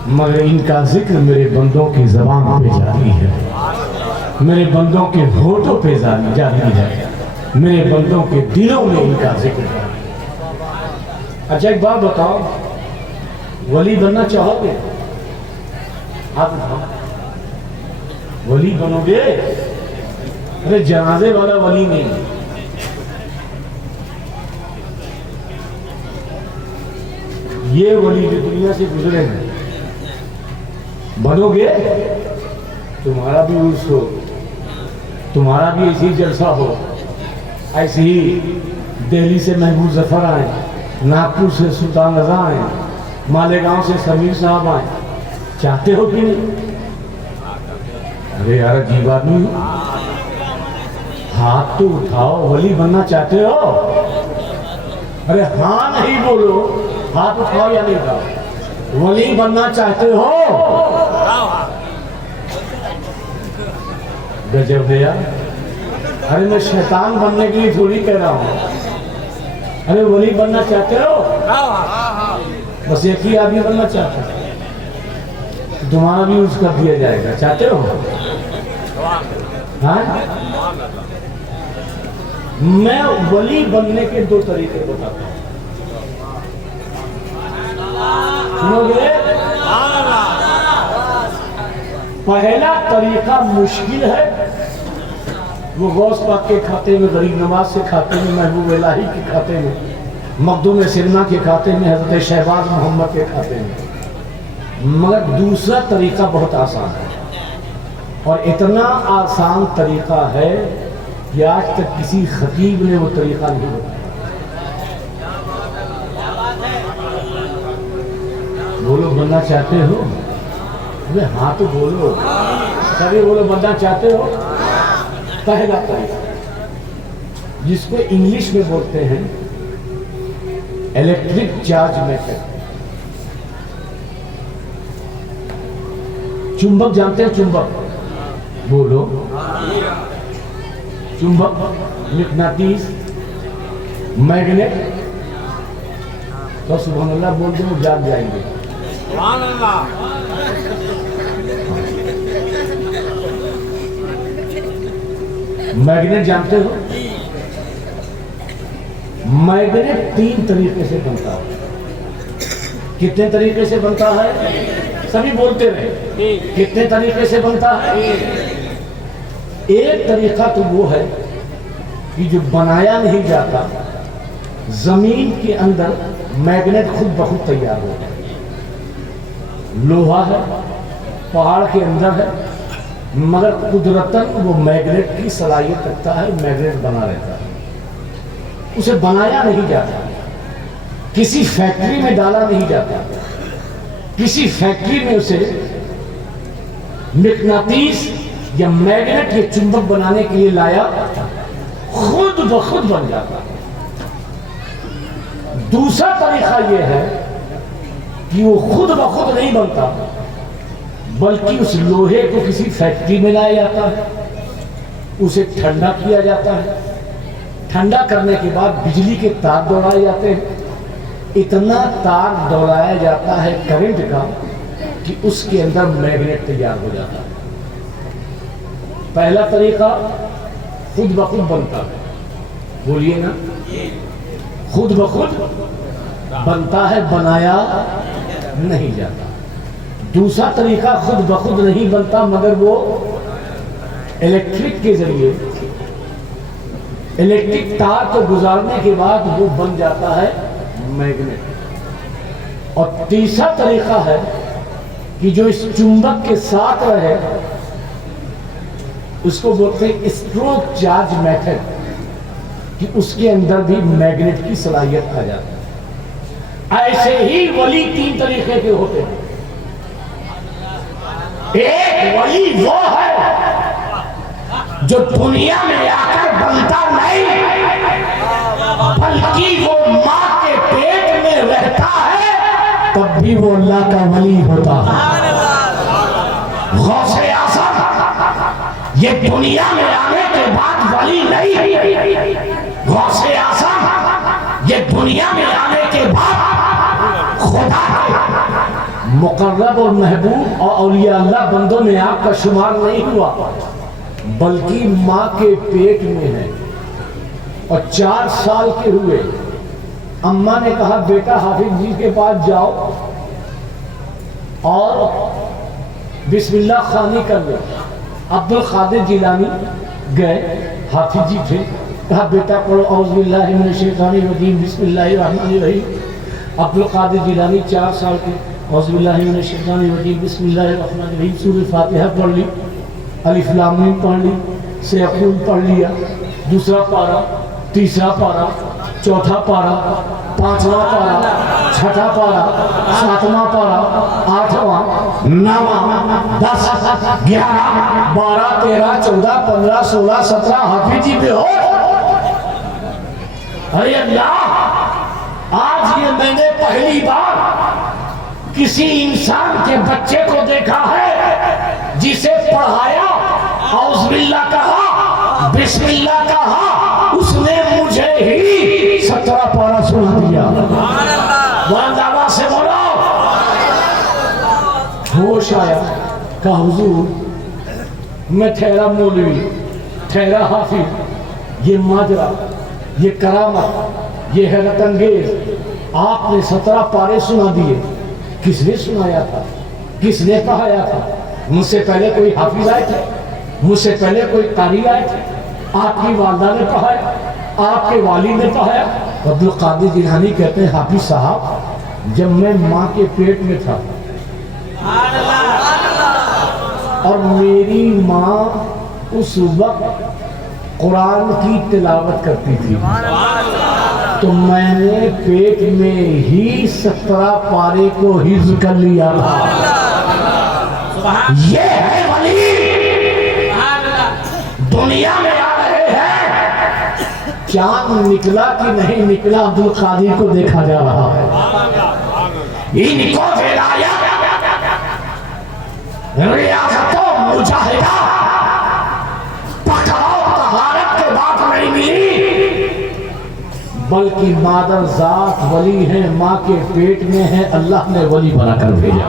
مگر ان کا ذکر میرے بندوں کی زبان پہ جاری ہے، میرے بندوں کے ہونٹوں پہ جاری ہے، میرے بندوں کے دلوں میں ان کا ذکر جاری ہے۔ اچھا ایک بات بتاؤ، ولی بننا چاہو گے؟ آپ ولی بنو گے؟ ارے جنازے والا ولی نہیں، یہ ولی جو دنیا سے گزرے ہیں بنو گے؟ تمہارا بھی عرس ہو، تمہارا بھی ایسی جلسہ ہو، ایسے ہی دہلی سے محبوب ظفر آئیں، ناگپور سے سلطان رضا آئیں، مالیگاؤں سے سمیر صاحب آئیں، چاہتے ہو کہ نہیں؟ ارے یار عجیب آدمی ہو، ہاتھ تو اٹھاؤ، ولی بننا چاہتے ہو؟ ارے ہاں نہیں بولو، ہاتھ اٹھاؤ یا نہیں اٹھاؤ، ولی بننا چاہتے ہو؟ گجب ہے یار، ارے میں شیطان بننے کے لیے تھوڑی کہہ رہا ہوں، ارے ولی بننا چاہتے ہو؟ بس ایک ہی آدمی بننا چاہتا ہے، تمہارا بھی اس کا دیا جائے گا، چاہتے ہو؟ ہاں میں ولی بننے کے دو طریقے بتاتا ہوں، سنو گے؟ پہلا طریقہ مشکل ہے، وہ غوث پاک کے کھاتے میں، غریب نواز کے کھاتے میں، محبوب الہی کے کھاتے میں، مخدوم سلمہ کے کھاتے میں، حضرت شہباز محمد کے کھاتے میں۔ مگر دوسرا طریقہ بہت آسان ہے، اور اتنا آسان طریقہ ہے کہ آج تک کسی خطیب نے وہ طریقہ نہیں بتایا۔ بولو بننا چاہتے ہو؟ ہاں تو بولو، سبھی بولو بننا چاہتے ہو؟ پہلا طریقہ جس کو انگلش میں بولتے ہیں الیکٹرک چارج میتھڈ۔ چمبک جانتے ہیں؟ چمبک بولو، چمبک، مقناطیس، میگنیٹ، تو سبحان اللہ بول دیں وہ جان جائیں گے۔ سبحان اللہ۔ میگنیٹ جانتے ہو؟ میگنیٹ تین طریقے سے بنتا ہے۔ کتنے طریقے سے بنتا ہے؟ سبھی بولتے رہے، کتنے طریقے سے بنتا ہے؟ ایک طریقہ تو وہ ہے کہ جو بنایا نہیں جاتا، زمین کے اندر میگنیٹ خود بخود تیار ہو جائے، لوہا ہے، پہاڑ کے اندر ہے، مگر قدرتاً وہ میگنیٹ کی صلاحیت رکھتا ہے، میگنیٹ بنا رہتا ہے، اسے بنایا نہیں جاتا، کسی فیکٹری میں ڈالا نہیں جاتا، کسی فیکٹری میں اسے مقناطیس یا میگنیٹ یا چمبک بنانے کے لیے لایا، خود بخود بن جاتا۔ دوسرا طریقہ یہ ہے کہ وہ خود بخود نہیں بنتا، بلکہ اس لوہے کو کسی فیکٹری میں لایا جاتا ہے، اسے ٹھنڈا کیا جاتا ہے، ٹھنڈا کرنے کے بعد بجلی کے تار دوڑائے جاتے ہیں، اتنا تار دوڑایا جاتا ہے کرنٹ کا کہ اس کے اندر میگنیٹ تیار ہو جاتا ہے۔ پہلا طریقہ خود بخود بنتا ہے، بولیے نا، خود بخود بنتا ہے، بنایا نہیں جاتا۔ دوسرا طریقہ خود بخود نہیں بنتا، مگر وہ الیکٹرک کے ذریعے، الیکٹرک تار کو گزارنے کے بعد وہ بن جاتا ہے میگنیٹ۔ اور تیسرا طریقہ ہے کہ جو اس چمبک کے ساتھ رہے، اس کو بولتے ہیں اسٹروک چارج میتھڈ، کہ اس کے اندر بھی میگنیٹ کی صلاحیت آ جاتی ہے۔ ایسے ہی ولی تین طریقے کے ہوتے ہیں۔ ایک ولی وہ ہے جو دنیا میں آ کر بنتا نہیں، بلکہ وہ ماں کے پیٹ میں رہتا ہے، تب بھی وہ اللہ کا ولی ہوتا ہے۔ غوث اعظم یہ دنیا میں آنے کے بعد ولی نہیں، غوث اعظم یہ دنیا میں آنے کے بعد خدا ہے۔ مقرب اور محبوب اور اولیاء اللہ بندوں میں آپ کا شمار نہیں ہوا، بلکہ ماں کے پیٹ میں ہے، اور 4 سال کے ہوئے اماں نے کہا بیٹا حافظ جی کے پاس جاؤ اور بسم اللہ خوانی کر لو۔ عبد القادر جیلانی گئے، حافظ جی تھے، کہا بیٹا پڑھو اعوذ باللہ من الشیطان الرجیم بسم اللہ الرحمن الرحیم۔ عبد القادر جیلانی 4 سال کے، اعوذ باللہ من الشیطان الرجیم بسم اللہ الرحمن الرحیم، سورہ فاتحہ پڑھ لی، الف لام میم پڑھ لی، سیقول پڑھ لیا، دوسرا پارا، تیسرا پارا، چوتھا پارا، 5واں پارا، 6واں پارا، 7واں پارا، 8واں، 9واں، 10، 11، 12، 13، 14، 15، 16، 17 حافظ جی پہ ہو۔ ارے اللہ، آج یہ میں نے پہلی بار کسی انسان کے بچے کو دیکھا ہے جسے پڑھایا، اعوذ باللہ کہا، بسم اللہ کہا، اس نے مجھے ہی 17 پارہ سنا دیا۔ بلند آواز سے بولو۔ ہوش آیا، کہا حضور میں ٹھہرا مولوی، ٹھہرا حافظ، یہ ماجرا، یہ کرامت، یہ حیرت انگیز آپ نے 17 پارے سنا دیے، کس نے سنایا تھا؟ کس نے پڑھایا تھا؟ مجھ سے پہلے کوئی حافظ آئے تھے؟ مجھ سے پہلے کوئی قاری آئے تھے؟ آپ کی والدہ نے پڑھایا؟ آپ کے والد نے پڑھایا؟ عبد القادر جیلانی کہتے ہیں حافظ صاحب جب میں ماں کے پیٹ میں تھا اور میری ماں اس وقت قرآن کی تلاوت کرتی تھی تو میں نے پیٹ میں ہی 17 پارے کو حفظ کر لیا تھا۔ یہ ہے ولی، دنیا میں آ رہے ہیں، چاند نکلا کہ نہیں نکلا عبد القادر کو دیکھا جا رہا ہے۔ ان کو ولایت ریاست و مجاہدہ پکڑاؤ طہارت کے بعد نہیں ملی، بلکہ مادر ذات ولی ہے، ماں کے پیٹ میں ہے، اللہ نے ولی بنا کر بھیجا۔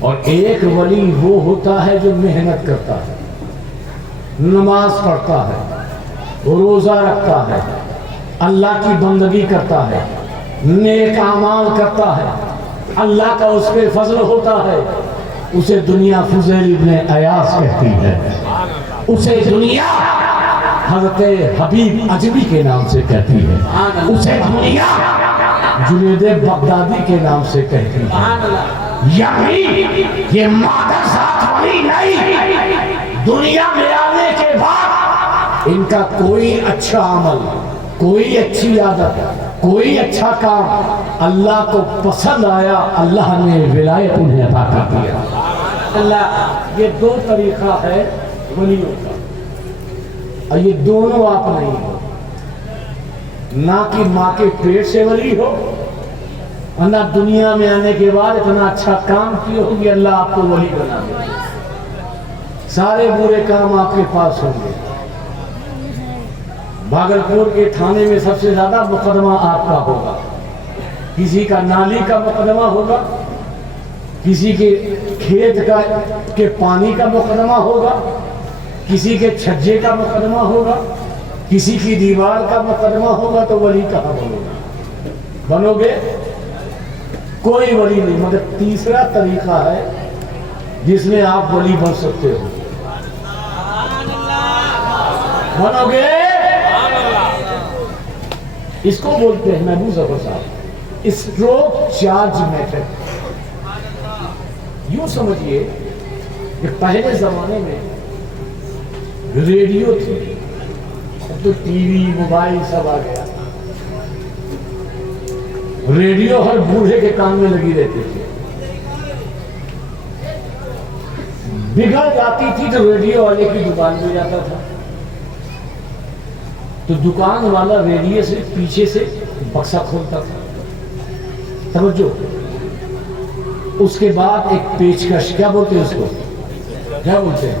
اور ایک ولی وہ ہوتا ہے جو محنت کرتا ہے، نماز پڑھتا ہے، روزہ رکھتا ہے، اللہ کی بندگی کرتا ہے، نیک اعمال کرتا ہے، اللہ کا اس پہ فضل ہوتا ہے، اسے دنیا فضیل ابن ایاز کہتی ہے، اسے دنیا حضرت حبیب عجمی کے نام سے کہتی ہے، اسے دنیا جنید بغدادی کے نام سے کہتی ہے۔ یعنی یہ مادر ذات ولی نہیں، دنیا میں آنے کے بعد ان کا کوئی اچھا عمل، کوئی اچھی عادت، کوئی اچھا کام اللہ کو پسند آیا، اللہ نے ولایت انہیں عطا کر دیا۔ اللہ، یہ 2 طریقہ ہے ولیوں کا، اور یہ دونوں آپ نہیں ہو، نہ کہ ماں کے پیٹ سے ولی ہو، اور نہ دنیا میں آنے کے بعد اتنا اچھا کام کیے ہوں گے اللہ آپ کو ولی بنا دے۔ سارے برے کام آپ کے پاس ہوں گے۔ بھاگلپور کے تھانے میں سب سے زیادہ مقدمہ آپ کا ہوگا، کسی کا نالی کا مقدمہ ہوگا، کسی کے کھیت کے پانی کا مقدمہ ہوگا، کسی کے چھجے کا مقدمہ ہوگا، کسی کی دیوار کا مقدمہ ہوگا، تو ولی کہاں بنو گے؟ کوئی ولی نہیں، مگر تیسرا طریقہ ہے جس میں آپ ولی بن سکتے ہو۔ بنو گے؟ اس کو بولتے ہیں محبوب ظفر صاحب اسٹروک چارج میتھڈ۔ یوں سمجھیے کہ پہلے زمانے میں ریڈیو تھی، اب تو ٹی وی موبائل سب آ گیا، ریڈیو ہر بوڑھے کے کان میں لگی رہتی تھی، بگڑ جاتی تھی تو ریڈیو والے کی دکان میں جاتا تھا، تو دکان والا ریڈیو سے پیچھے سے بکسا کھولتا تھا، توجہ، اس کے بعد ایک پیچکش، کیا بولتے ہیں اس کو، کیا بولتے ہیں،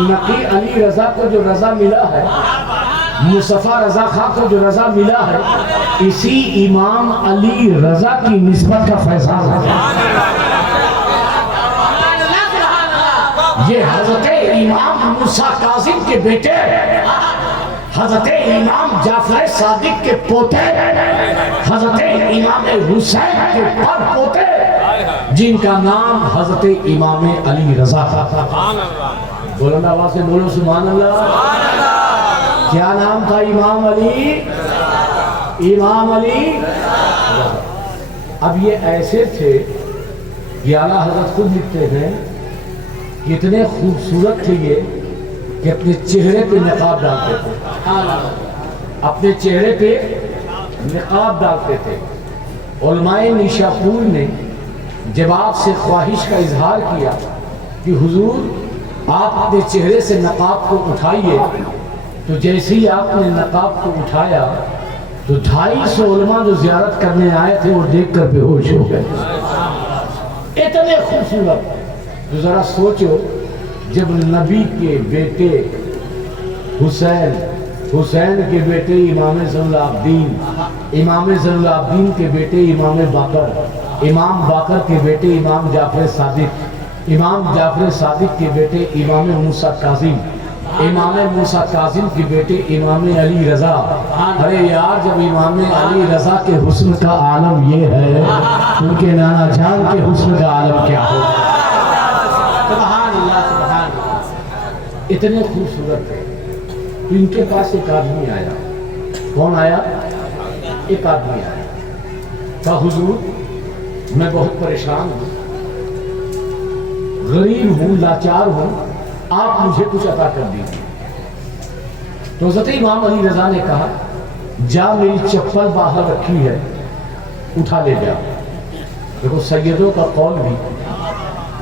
نقی علی رضا کو جو رضا ملا ہے، مصطفیٰ رضا خان کو جو رضا ملا ہے، اسی امام علی رضا کی نسبت کا فیضان ہے۔ یہ حضرت امام موسیٰ کاظم کے بیٹے، حضرت امام جعفر صادق کے پوتے، حضرت امام حسین کے پر پوتے، جن کا نام حضرت امام علی رضا تھا۔ بلند آواز سے بولو سبحان اللہ۔ کیا نام تھا امام علی؟ امام علی۔ اب یہ ایسے تھے کہ اعلیٰ حضرت خود لکھتے ہیں کتنے خوبصورت تھے یہ کہ اپنے چہرے پہ نقاب ڈالتے تھے، اپنے چہرے پہ نقاب ڈالتے تھے۔ علماء نیشاپور نے جب آپ سے خواہش کا اظہار کیا کہ حضور آپ اپنے چہرے سے نقاب کو اٹھائیے، تو جیسے ہی آپ نے نقاب کو اٹھایا تو 250 علماء جو زیارت کرنے آئے تھے وہ دیکھ کر بے ہوش ہو گئے۔ اتنے خوبصورت، تو ذرا سوچو جب نبی کے بیٹے حسین کے بیٹے امام زین العابدین، امام زین العابدین کے بیٹے امام باقر، امام باقر کے بیٹے امام جعفر صادق، امام جعفر صادق کے بیٹے امام موسیٰ کاظم، امام موسیٰ کاظم کے بیٹے امام علی رضا۔ ارے یار جب امام علی رضا کے حسن کا عالم یہ ہے، ان کے نانا جان کے حسن کا عالم کیا ہو؟ سبحان اللہ سبحان اللہ۔ اتنے خوبصورت تھے۔ ان کے پاس ایک آدمی آیا۔ کون آیا؟ ایک آدمی آیا، کہا حضور میں بہت پریشان ہوں، غریب ہوں، لاچار ہوں، آپ مجھے کچھ عطا کر دیجیے۔ تو حضرت امام علی رضا نے کہا جا میری چپل باہر رکھی ہے، اٹھا لے جا۔ دیکھو سیدوں کا قول بھی،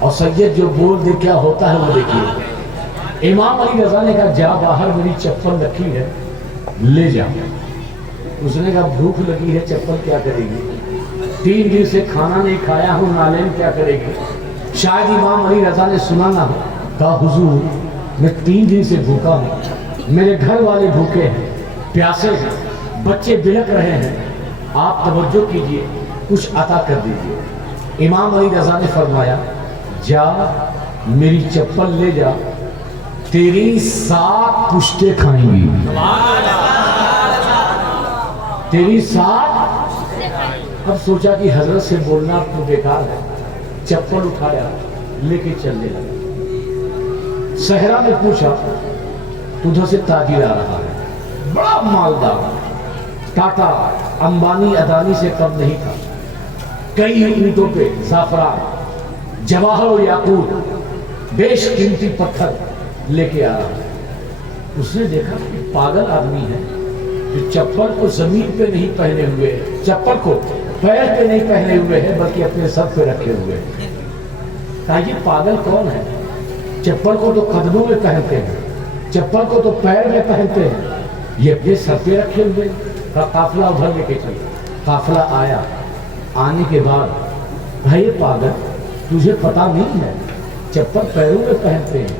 اور سید جو بول دے کیا ہوتا ہے وہ دیکھیے۔ امام علی رضا نے کہا جا باہر میری چپل رکھی ہے، لے جا۔ اس نے کہا بھوک لگی ہے، چپل کیا کرے گی؟ 3 دن سے کھانا نہیں کھایا ہوں، نالین کیا کرے گی؟ شاید امام علی رضا نے سنا نہ ہو۔ کہا حضور میں 3 دن سے بھوکا ہوں، میرے گھر والے بھوکے ہیں، پیاسے ہیں، بچے بلک رہے ہیں، آپ توجہ کیجئے، کچھ عطا کر دیجئے۔ امام علی رضا نے فرمایا جا میری چپل لے جا، تیری 7 پشتیں کھائیں گی، تیری 7۔ اب سوچا کہ حضرت سے بولنا تو بیکار ہے، چپل اٹھایا لے کے چلنے لگا۔ صحرا نے پوچھا ادھر سے تاجر آ رہا ہے، بڑا مالدار، ٹاٹا امبانی ادانی سے کم نہیں تھا، کئی اونٹوں پہ زعفران، جواہر و یاقوت، بیش قیمتی پتھر لے کے آ رہا ہے۔ اس نے دیکھا کہ پاگل آدمی ہے جو چپل کو زمین پہ نہیں پہنے ہوئے، چپل کو پیر پہ نہیں پہنے ہوئے ہے بلکہ اپنے سر پہ رکھے ہوئے ہیں۔ کہا یہ پاگل کون ہے؟ چپل کو تو قدموں میں پہنتے ہیں، چپل کو تو پیر میں پہنتے ہیں، یہ اپنے سر پہ رکھے ہوئے۔ قافلہ ادھر لے کے چلے۔ قافلہ آیا، آنے کے بعد بھائی پاگل تجھے پتا نہیں ہے چپل پیروں میں پہنتے ہیں،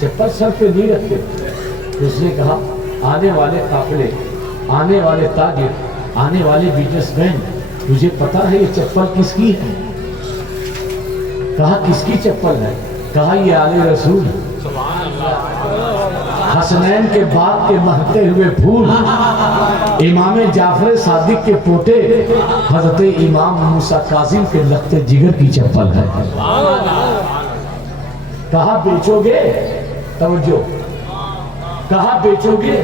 چپل سر پہ نہیں رکھتے۔ اس نے کہا آنے والے قافلے، آنے والے تاجر، آنے والے بزنس مین، تجھے پتا ہے یہ چپل کس کی ہے؟ کہا کس کی چپل ہے؟ کہا یہ آل رسول، حسنین کے باغ کے مہکتے ہوئے پھول، امام جعفر صادق کے پوتے حضرت امام موسیٰ کاظم کے لخت جگر کی چپل ہے۔ کہا بیچو گے؟ توجہ، کہا بیچو گے؟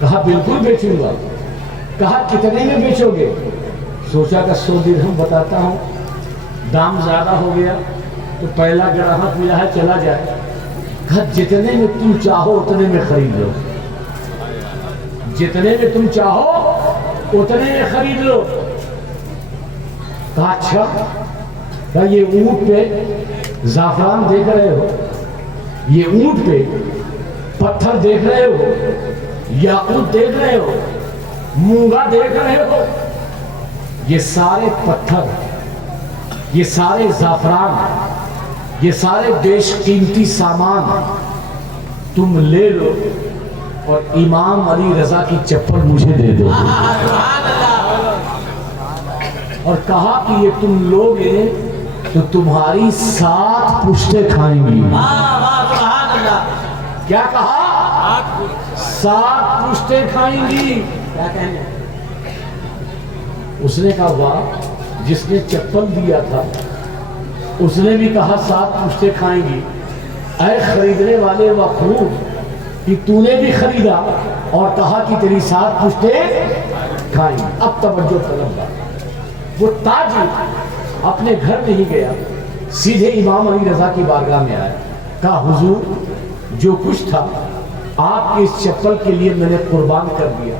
کہا بالکل بیچوں گا۔ کہا کتنے میں بیچو گے؟ سوچا کہ 100 درہم بتاتا ہوں، دام زیادہ ہو گیا تو پہلا گراہک ملا ہے چلا جائے۔ کہا جتنے میں تم چاہو اتنے میں خرید لو، جتنے میں تم چاہو اتنے میں خرید لو۔ کہا اچھا، کہا یہ اونٹ پہ زعفران دیکھ رہے ہو، یہ اونٹ پہ پتھر دیکھ رہے ہو، یاقوت دیکھ رہے ہو، مونگا دیکھ رہے ہو، یہ سارے پتھر، یہ سارے زعفران، یہ سارے بیش قیمتی سامان تم لے لو اور امام علی رضا کی چپل مجھے دے دو. اور کہا کہ یہ تم لوگ تو تمہاری 7 پشتیں کھائیں گی. کیا کہا؟ 7 پشتیں کھائیں گی. کیا کہنے؟ اس نے کہا واہ، جس نے چپل دیا تھا اس نے بھی کہا 7 پشتیں کھائیں گی. اے خریدنے والے وقوف کہ تو نے بھی خریدا اور کہا کہ تیری 7 پشتیں کھائیں گی. اب توجہ طلباء، وہ تاجر اپنے گھر نہیں گیا، سیدھے امام علی رضا کی بارگاہ میں آیا. کہا حضور جو کچھ تھا آپ کی اس چپل کے لیے میں نے قربان کر دیا.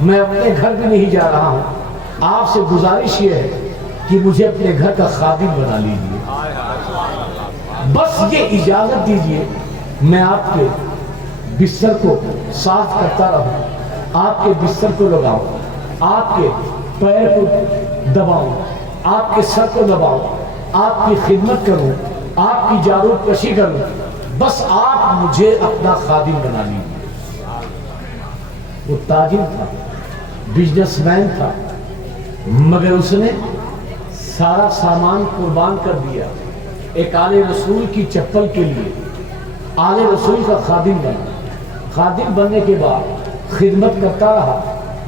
میں اپنے گھر بھی نہیں جا رہا ہوں. آپ سے گزارش یہ ہے کہ مجھے اپنے گھر کا خادم بنا لیجیے. بس یہ اجازت دیجیے میں آپ کے بستر کو صاف کرتا رہوں، آپ کے بستر کو لگاؤں، آپ کے پیر کو دباؤں، آپ کے سر کو دباؤں، آپ کی خدمت کروں، آپ کی جارو کشی کروں. بس آپ مجھے اپنا خادم بنا لیجیے. وہ تاجر تھا، بزنس مین تھا، مگر اس نے سارا سامان قربان کر دیا ایک آل رسول کی چپل کے لیے. آل رسول کا خادم بنا. خادم بننے کے بعد خدمت کرتا رہا،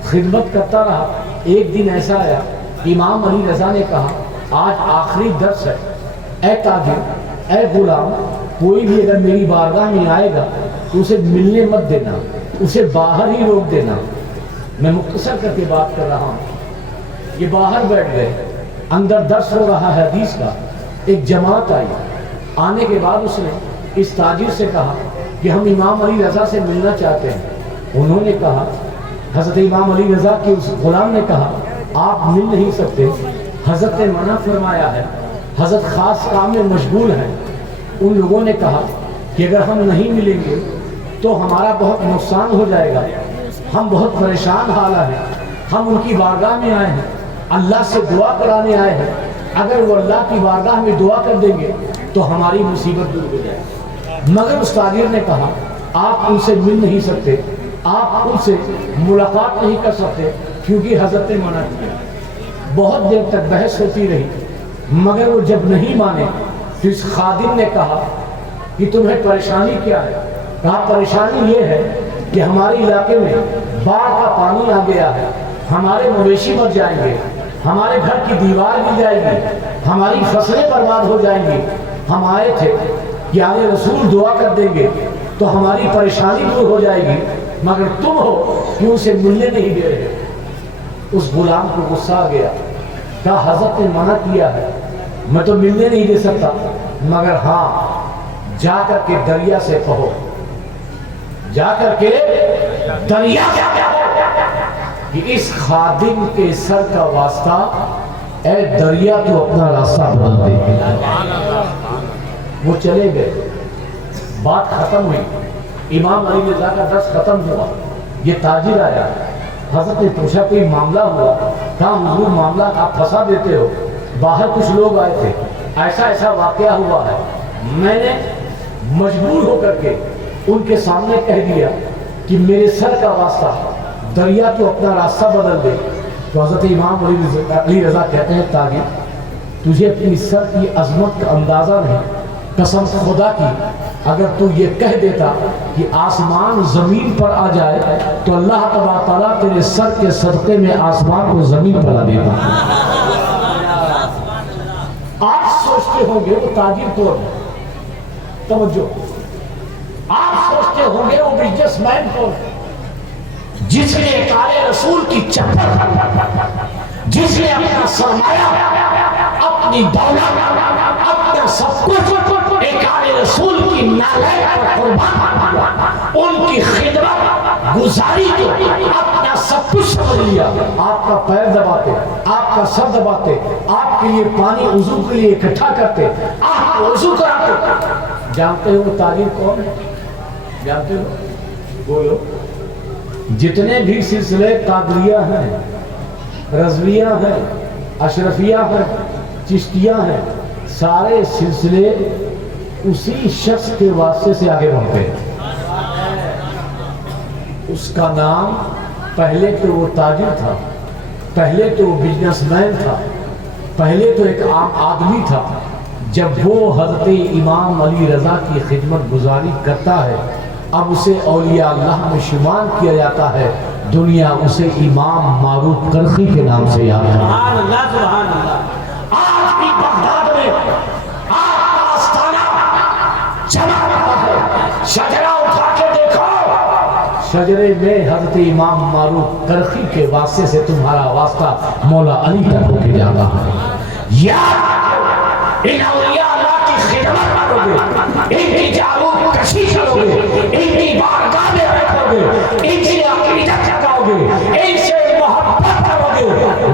خدمت کرتا رہا. ایک دن ایسا آیا، امام علی رضا نے کہا آج آخری درس ہے، اے تاجر، اے غلام، کوئی بھی اگر میری بارگاہ میں آئے گا تو اسے ملنے مت دینا، اسے باہر ہی روک دینا. میں مختصر کر کے بات کر رہا ہوں. یہ باہر بیٹھ گئے، اندر درس ہو رہا ہے حدیث کا. ایک جماعت آئی. آنے کے بعد اس نے اس تاجر سے کہا کہ ہم امام علی رضا سے ملنا چاہتے ہیں. انہوں نے کہا، حضرت امام علی رضا کے اس غلام نے کہا آپ مل نہیں سکتے، حضرت نے منع فرمایا ہے، حضرت خاص کام میں مشغول ہیں. ان لوگوں نے کہا کہ اگر ہم نہیں ملیں گے تو ہمارا بہت نقصان ہو جائے گا، ہم بہت پریشان حالہ ہیں، ہم ان کی بارگاہ میں آئے ہیں، اللہ سے دعا کرانے آئے ہیں. اگر وہ اللہ کی بارگاہ میں دعا کر دیں گے تو ہماری مصیبت دور ہو جائے گی. مگر اس تاجر نے کہا آپ ان سے مل نہیں سکتے، آپ ان سے ملاقات نہیں کر سکتے کیونکہ حضرت نے منع کیا. بہت دیر تک بحث ہوتی رہی، مگر وہ جب نہیں مانے تو اس خادم نے کہا کہ تمہیں پریشانی کیا ہے؟ کہا پریشانی یہ ہے کہ ہمارے علاقے میں باڑھ کا پانی آ گیا ہے، ہمارے مویشی مر جائیں گے، ہمارے گھر کی دیوار گر جائے گی، ہماری فصلیں برباد ہو جائیں گی. ہم آئے تھے کہ آل رسول دعا کر دیں گے تو ہماری پریشانی دور ہو جائے گی، مگر تم ہو کہ ان سے ملنے نہیں دے رہے. اس غلام کو غصہ آ گیا. کہا حضرت نے منع کیا ہے، میں تو ملنے نہیں دے سکتا، مگر ہاں جا کر کے دریا سے کہو، جا کر کے دریا سے کہو کہ اس خادم کے سر کا واسطہ اے دریا تو اپنا راستہ بدل دے. وہ چلے گئے، بات ختم ہوئی، امام علی رضا کا درس ختم ہوا. یہ تاجر آیا، حضرت نے پوچھا کوئی معاملہ ہوا؟ کہا حضور معاملہ آپ پھنسا دیتے ہو، باہر کچھ لوگ آئے تھے، ایسا ایسا واقعہ ہوا ہے، میں نے مجبور ہو کر کے ان کے سامنے کہہ دیا کہ میرے سر کا واسطہ دریا تو اپنا راستہ بدل دے. تو حضرت امام علی رضا کہتے ہیں تاجر تجھے اپنی سر کی عظمت کا اندازہ نہیں، قسم خدا کی اگر تو یہ کہہ دیتا کہ آسمان زمین پر آ جائے تو اللہ تبارک تعالیٰ تیرے سر کے صدقے میں آسمان کو زمین پر لا دیتا. آپ سوچتے ہوں گے وہ تاجر کون ہے؟ توجہ، آپ سوچتے ہوں گے وہ بزنس مین کون ہے جس نے ایک آل رسول کی چپل، جس نے اپنا سرمایہ، اپنی دولت، اپنا سب کچھ ایک آل رسول کی نالے پر قربان کیا، ان کی خدمت گزاری کو اپنا سب کچھ سمجھ لیا. آپ کا پیر دباتے، آپ کا سر دباتے، آپ کے لیے پانی وضو کے لیے اکٹھا کرتے، آپ کو وضو کراتے. جانتے ہو وہ تاجر کون ہے؟ جانتے ہو؟ بولو. جتنے بھی سلسلے قادریہ ہیں، رضویہ ہیں، اشرفیہ ہیں، چشتیہ ہیں، سارے سلسلے اسی شخص کے واسطے سے آگے بڑھتے ہیں. اس کا نام پہلے تو وہ تاجر تھا، پہلے تو وہ بزنس مین تھا، پہلے تو ایک عام آدمی تھا۔ جب وہ حضرت امام علی رضا کی خدمت گزاری کرتا ہے، اب اسے اولیاء اللہ میں شمار کیا جاتا ہے، دنیا اسے امام معروف کرخی کے نام سے یاد ہے۔ سبحان اللہ سبحان اللہ۔ آج بھی بغداد میں آپ کا آستانہ جمع ہوتا ہے، شجرہ اٹھا کے دیکھو، شجرے میں حضرت امام معروف کرخی کے واسطے سے تمہارا واسطہ مولا علی تک ہو کے جاتا ہے۔ یاد رکھو، ان اولیاء اللہ کی خدمت کرو گے، ان کی جارو کشی کرو گے، ان کی بارگاہ میں رکھو گے، ان کی عقیدت لگاؤ گے، ان سے محبت کرو گے،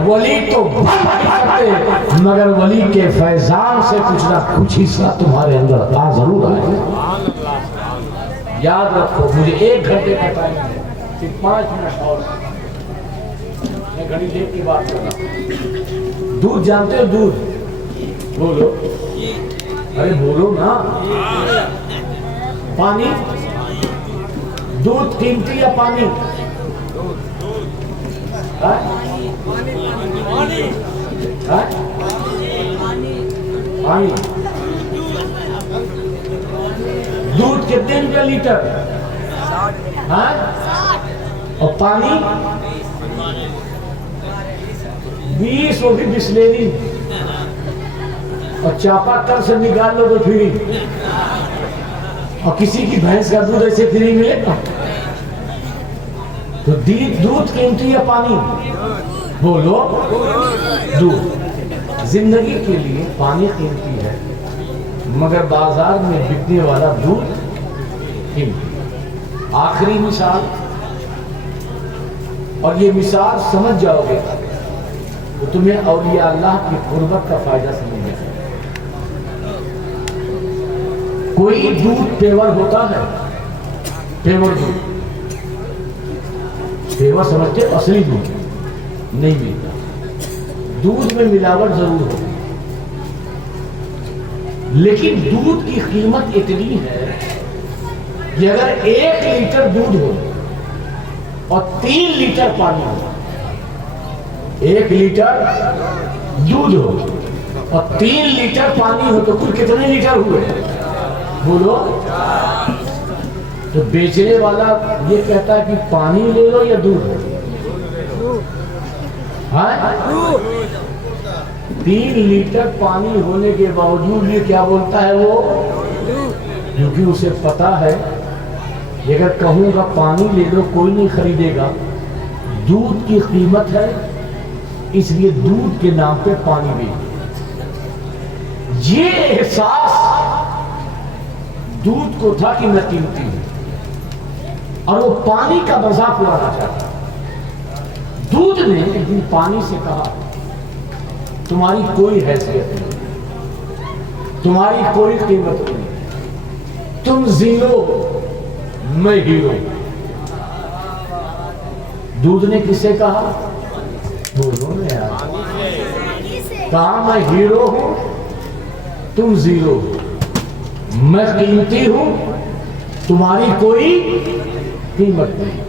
ولی تو بن نہیں سکتے مگر ولی کے فیضان سے کچھ نہ کچھ حصہ تمہارے اندر آ ضرور آئے گا۔ یاد رکھو، مجھے 1 گھنٹے کا ٹائم ہے، صرف 5 منٹ اور، میں گھڑی دیکھ کے بات کر رہا ہوں۔ دودھ جانتے ہو؟ دودھ بولو، ارے بولو نا۔ پانی، دودھ قیمتی یا پانی؟ پانی۔ دودھ کتنے روپے لیٹر؟ اور پانی 20، وہ بھی بسلیری، اور چاپا کل سے نکال لو تو فری، اور کسی کی بھینس کا دودھ ایسے فری ملے گا؟ تو دودھ قیمتی یا پانی؟ بولو، دودھ۔ زندگی کے لیے پانی قیمتی ہے مگر بازار میں بکنے والا دودھ قیمتی۔ آخری مثال، اور یہ مثال سمجھ جاؤ گے تو تمہیں اولیاء اللہ کی قربت کا فائدہ سمجھ جائے۔ کوئی دودھ پیور ہوتا ہے، پیور دودھ، پیور سمجھتے اصلی دودھ نہیں ملتا، دودھ میں ملاوٹ ضرور ہوتی، لیکن دودھ کی قیمت اتنی ہے کہ اگر 1 لیٹر دودھ ہو اور 3 لیٹر پانی ہو، 1 لیٹر دودھ ہو اور 3 لیٹر پانی ہو تو کل کتنے لیٹر ہوئے؟ بولو۔ تو بیچنے والا یہ کہتا ہے کہ پانی لے لو یا دودھ؟ 3 لیٹر پانی ہونے کے باوجود یہ کیا بولتا ہے وہ؟ کیونکہ اسے پتا ہے کہ اگر کہوں گا پانی لے لو کوئی نہیں خریدے گا، دودھ کی قیمت ہے، اس لیے دودھ کے نام پہ پانی بھی۔ یہ احساس دودھ کو تھا کہ میں قیمتی ہوں، اور وہ پانی کا مذاق اڑانا چاہتا۔ دودھ نے ایک دن پانی سے کہا تمہاری کوئی حیثیت نہیں، تمہاری کوئی قیمت نہیں، تم زیرو میں ہیرو۔ دودھ نے کسے کہا؟ بولو نا یار، کہا میں ہیرو ہوں تم زیرو، میں قیمتی ہوں تمہاری کوئی قیمت نہیں۔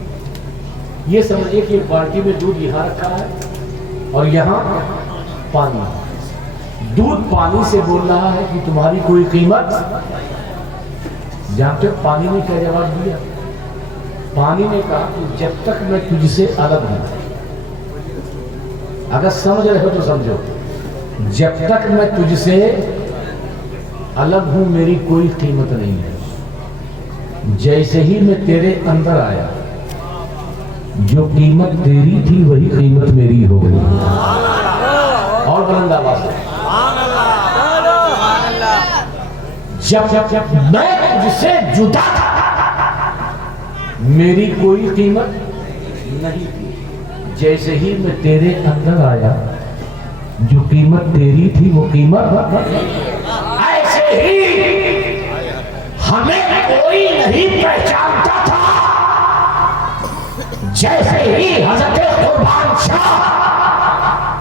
یہ سمجھے کہ ایک بالٹی میں دودھ یہاں رکھا ہے اور یہاں پانی، دودھ پانی سے بول رہا ہے کہ تمہاری کوئی قیمت۔ جانتے ہو پانی نے کیا جواب دیا؟ پانی نے کہا کہ جب تک میں تجھ سے الگ ہوں، اگر سمجھ رہے ہو تو سمجھو، جب تک میں تجھ سے الگ ہوں میری کوئی قیمت نہیں ہے۔ جیسے ہی میں تیرے اندر آیا، جو قیمت تیری تھی وہی قیمت میری ہو گئی۔ اور بلند آواز سے، جب میں تجھ سے جدا تھا میری کوئی قیمت نہیں تھی، جیسے ہی میں تیرے اندر آیا جو قیمت تیری تھی وہ قیمت۔ ایسے ہی ہمیں کوئی نہیں پہچانتا تھا، جیسے ہی حضرت قربان شاہ،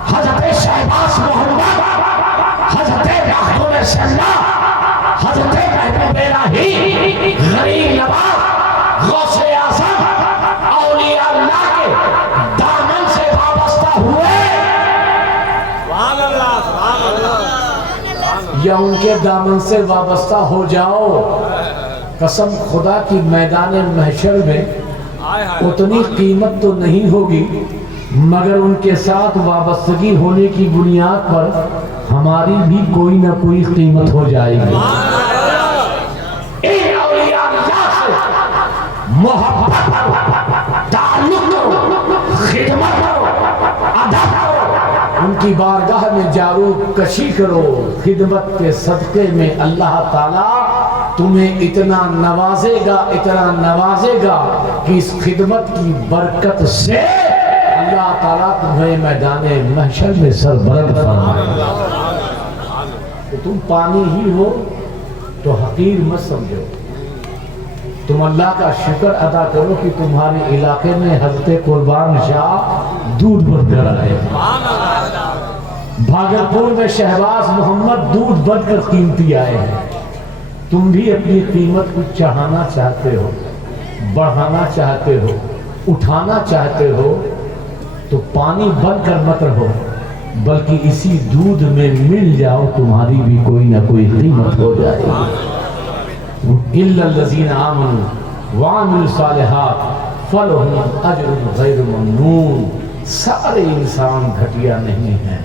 حضرت شہباز محمد، حضرت مخدوم سنہ، حضرت محبوب الہی، غریب نواز، غوث اعظم یا ان کے دامن سے وابستہ ہو جاؤ، قسم خدا کی میدان محشر میں اتنی قیمت تو نہیں ہوگی، مگر ان کے ساتھ وابستگی ہونے کی بنیاد پر ہماری بھی کوئی نہ کوئی قیمت ہو جائے گی۔ اے اولیاء اللہ سے محبت کرو، تعلق کرو، خدمت کرو، ادا کرو، ان کی بارگاہ میں جارو کشی کرو، خدمت کے صدقے میں اللہ تعالیٰ تمہیں اتنا نوازے گا، اتنا نوازے گا کہ اس خدمت کی برکت سے اللہ تعالیٰ تمہیں میدان محشر میں سربلند فرمائے گا۔ کہ تم پانی ہی ہو تو حقیر مت سمجھو، تم اللہ کا شکر ادا کرو کہ تمہارے علاقے میں حضرت قربان شاہ دودھ بن کر آئے، بھاگلپور میں شہباز محمد دودھ بن کر قیمتی آئے ہیں۔ تم بھی اپنی قیمت کو چڑھانا چاہتے ہو، بڑھانا چاہتے ہو، اٹھانا چاہتے ہو تو پانی بن کر مت رہو، بلکہ اسی دودھ میں مل جاؤ، تمہاری بھی کوئی نہ کوئی قیمت ہو جائے گی۔ إِلَّا الَّذِينَ آمَنُوا وَعَمِلُوا الصَّالِحَاتِ فَلَهُمْ أَجْرٌ غَيْرُ مَمْنُونٍ۔ سارے انسان گھٹیا نہیں ہیں،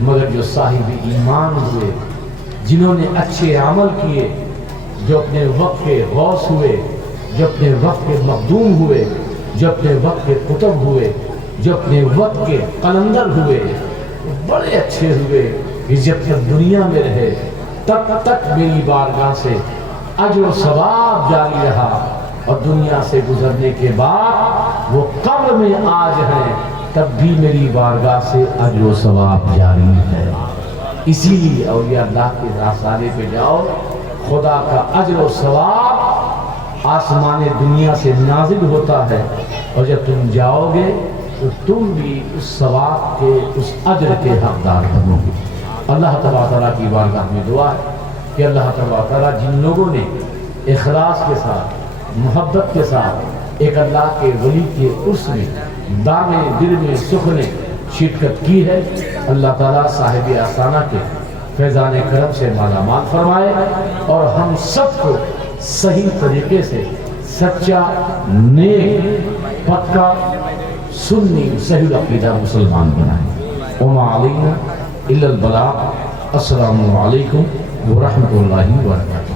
مگر جو صاحب ایمان ہوئے، جنہوں نے اچھے عمل کیے، جو اپنے وقت کے غوث ہوئے، جو اپنے وقت کے مخدوم ہوئے، جو اپنے وقت کے قطب ہوئے، جو اپنے وقت کے قلندر ہوئے، بڑے اچھے ہوئے کہ جب تک دنیا میں رہے تب تک میری بارگاہ سے اجر و ثواب جاری رہا، اور دنیا سے گزرنے کے بعد وہ قبر میں آج ہیں تب بھی میری بارگاہ سے اجر و ثواب جاری ہے۔ اسی لیے اولیاء اللہ کے راسانے پہ جاؤ، خدا کا اجر و ثواب آسمان دنیا سے نازل ہوتا ہے، اور جب تم جاؤ گے تو تم بھی اس ثواب کے، اس اجر کے حقدار بنو گے۔ اللہ تبارک تعالیٰ کی بارگاہ میں دعا ہے کہ اللہ تبارک تعالیٰ جن لوگوں نے اخلاص کے ساتھ، محبت کے ساتھ ایک اللہ کے ولی کے عرس میں دامے دل میں سخن شرکت کی ہے، اللہ تعالیٰ صاحب آستانہ کے فیضان کرم سے مالا مال فرمائے، اور ہم سب کو صحیح طریقے سے سچا، نیک، پکا، سنی، صحیح عقیدہ مسلمان بنائے۔ وما علینا الا البلاغ۔ السلام علیکم ورحمۃ اللہ وبرکاتہ۔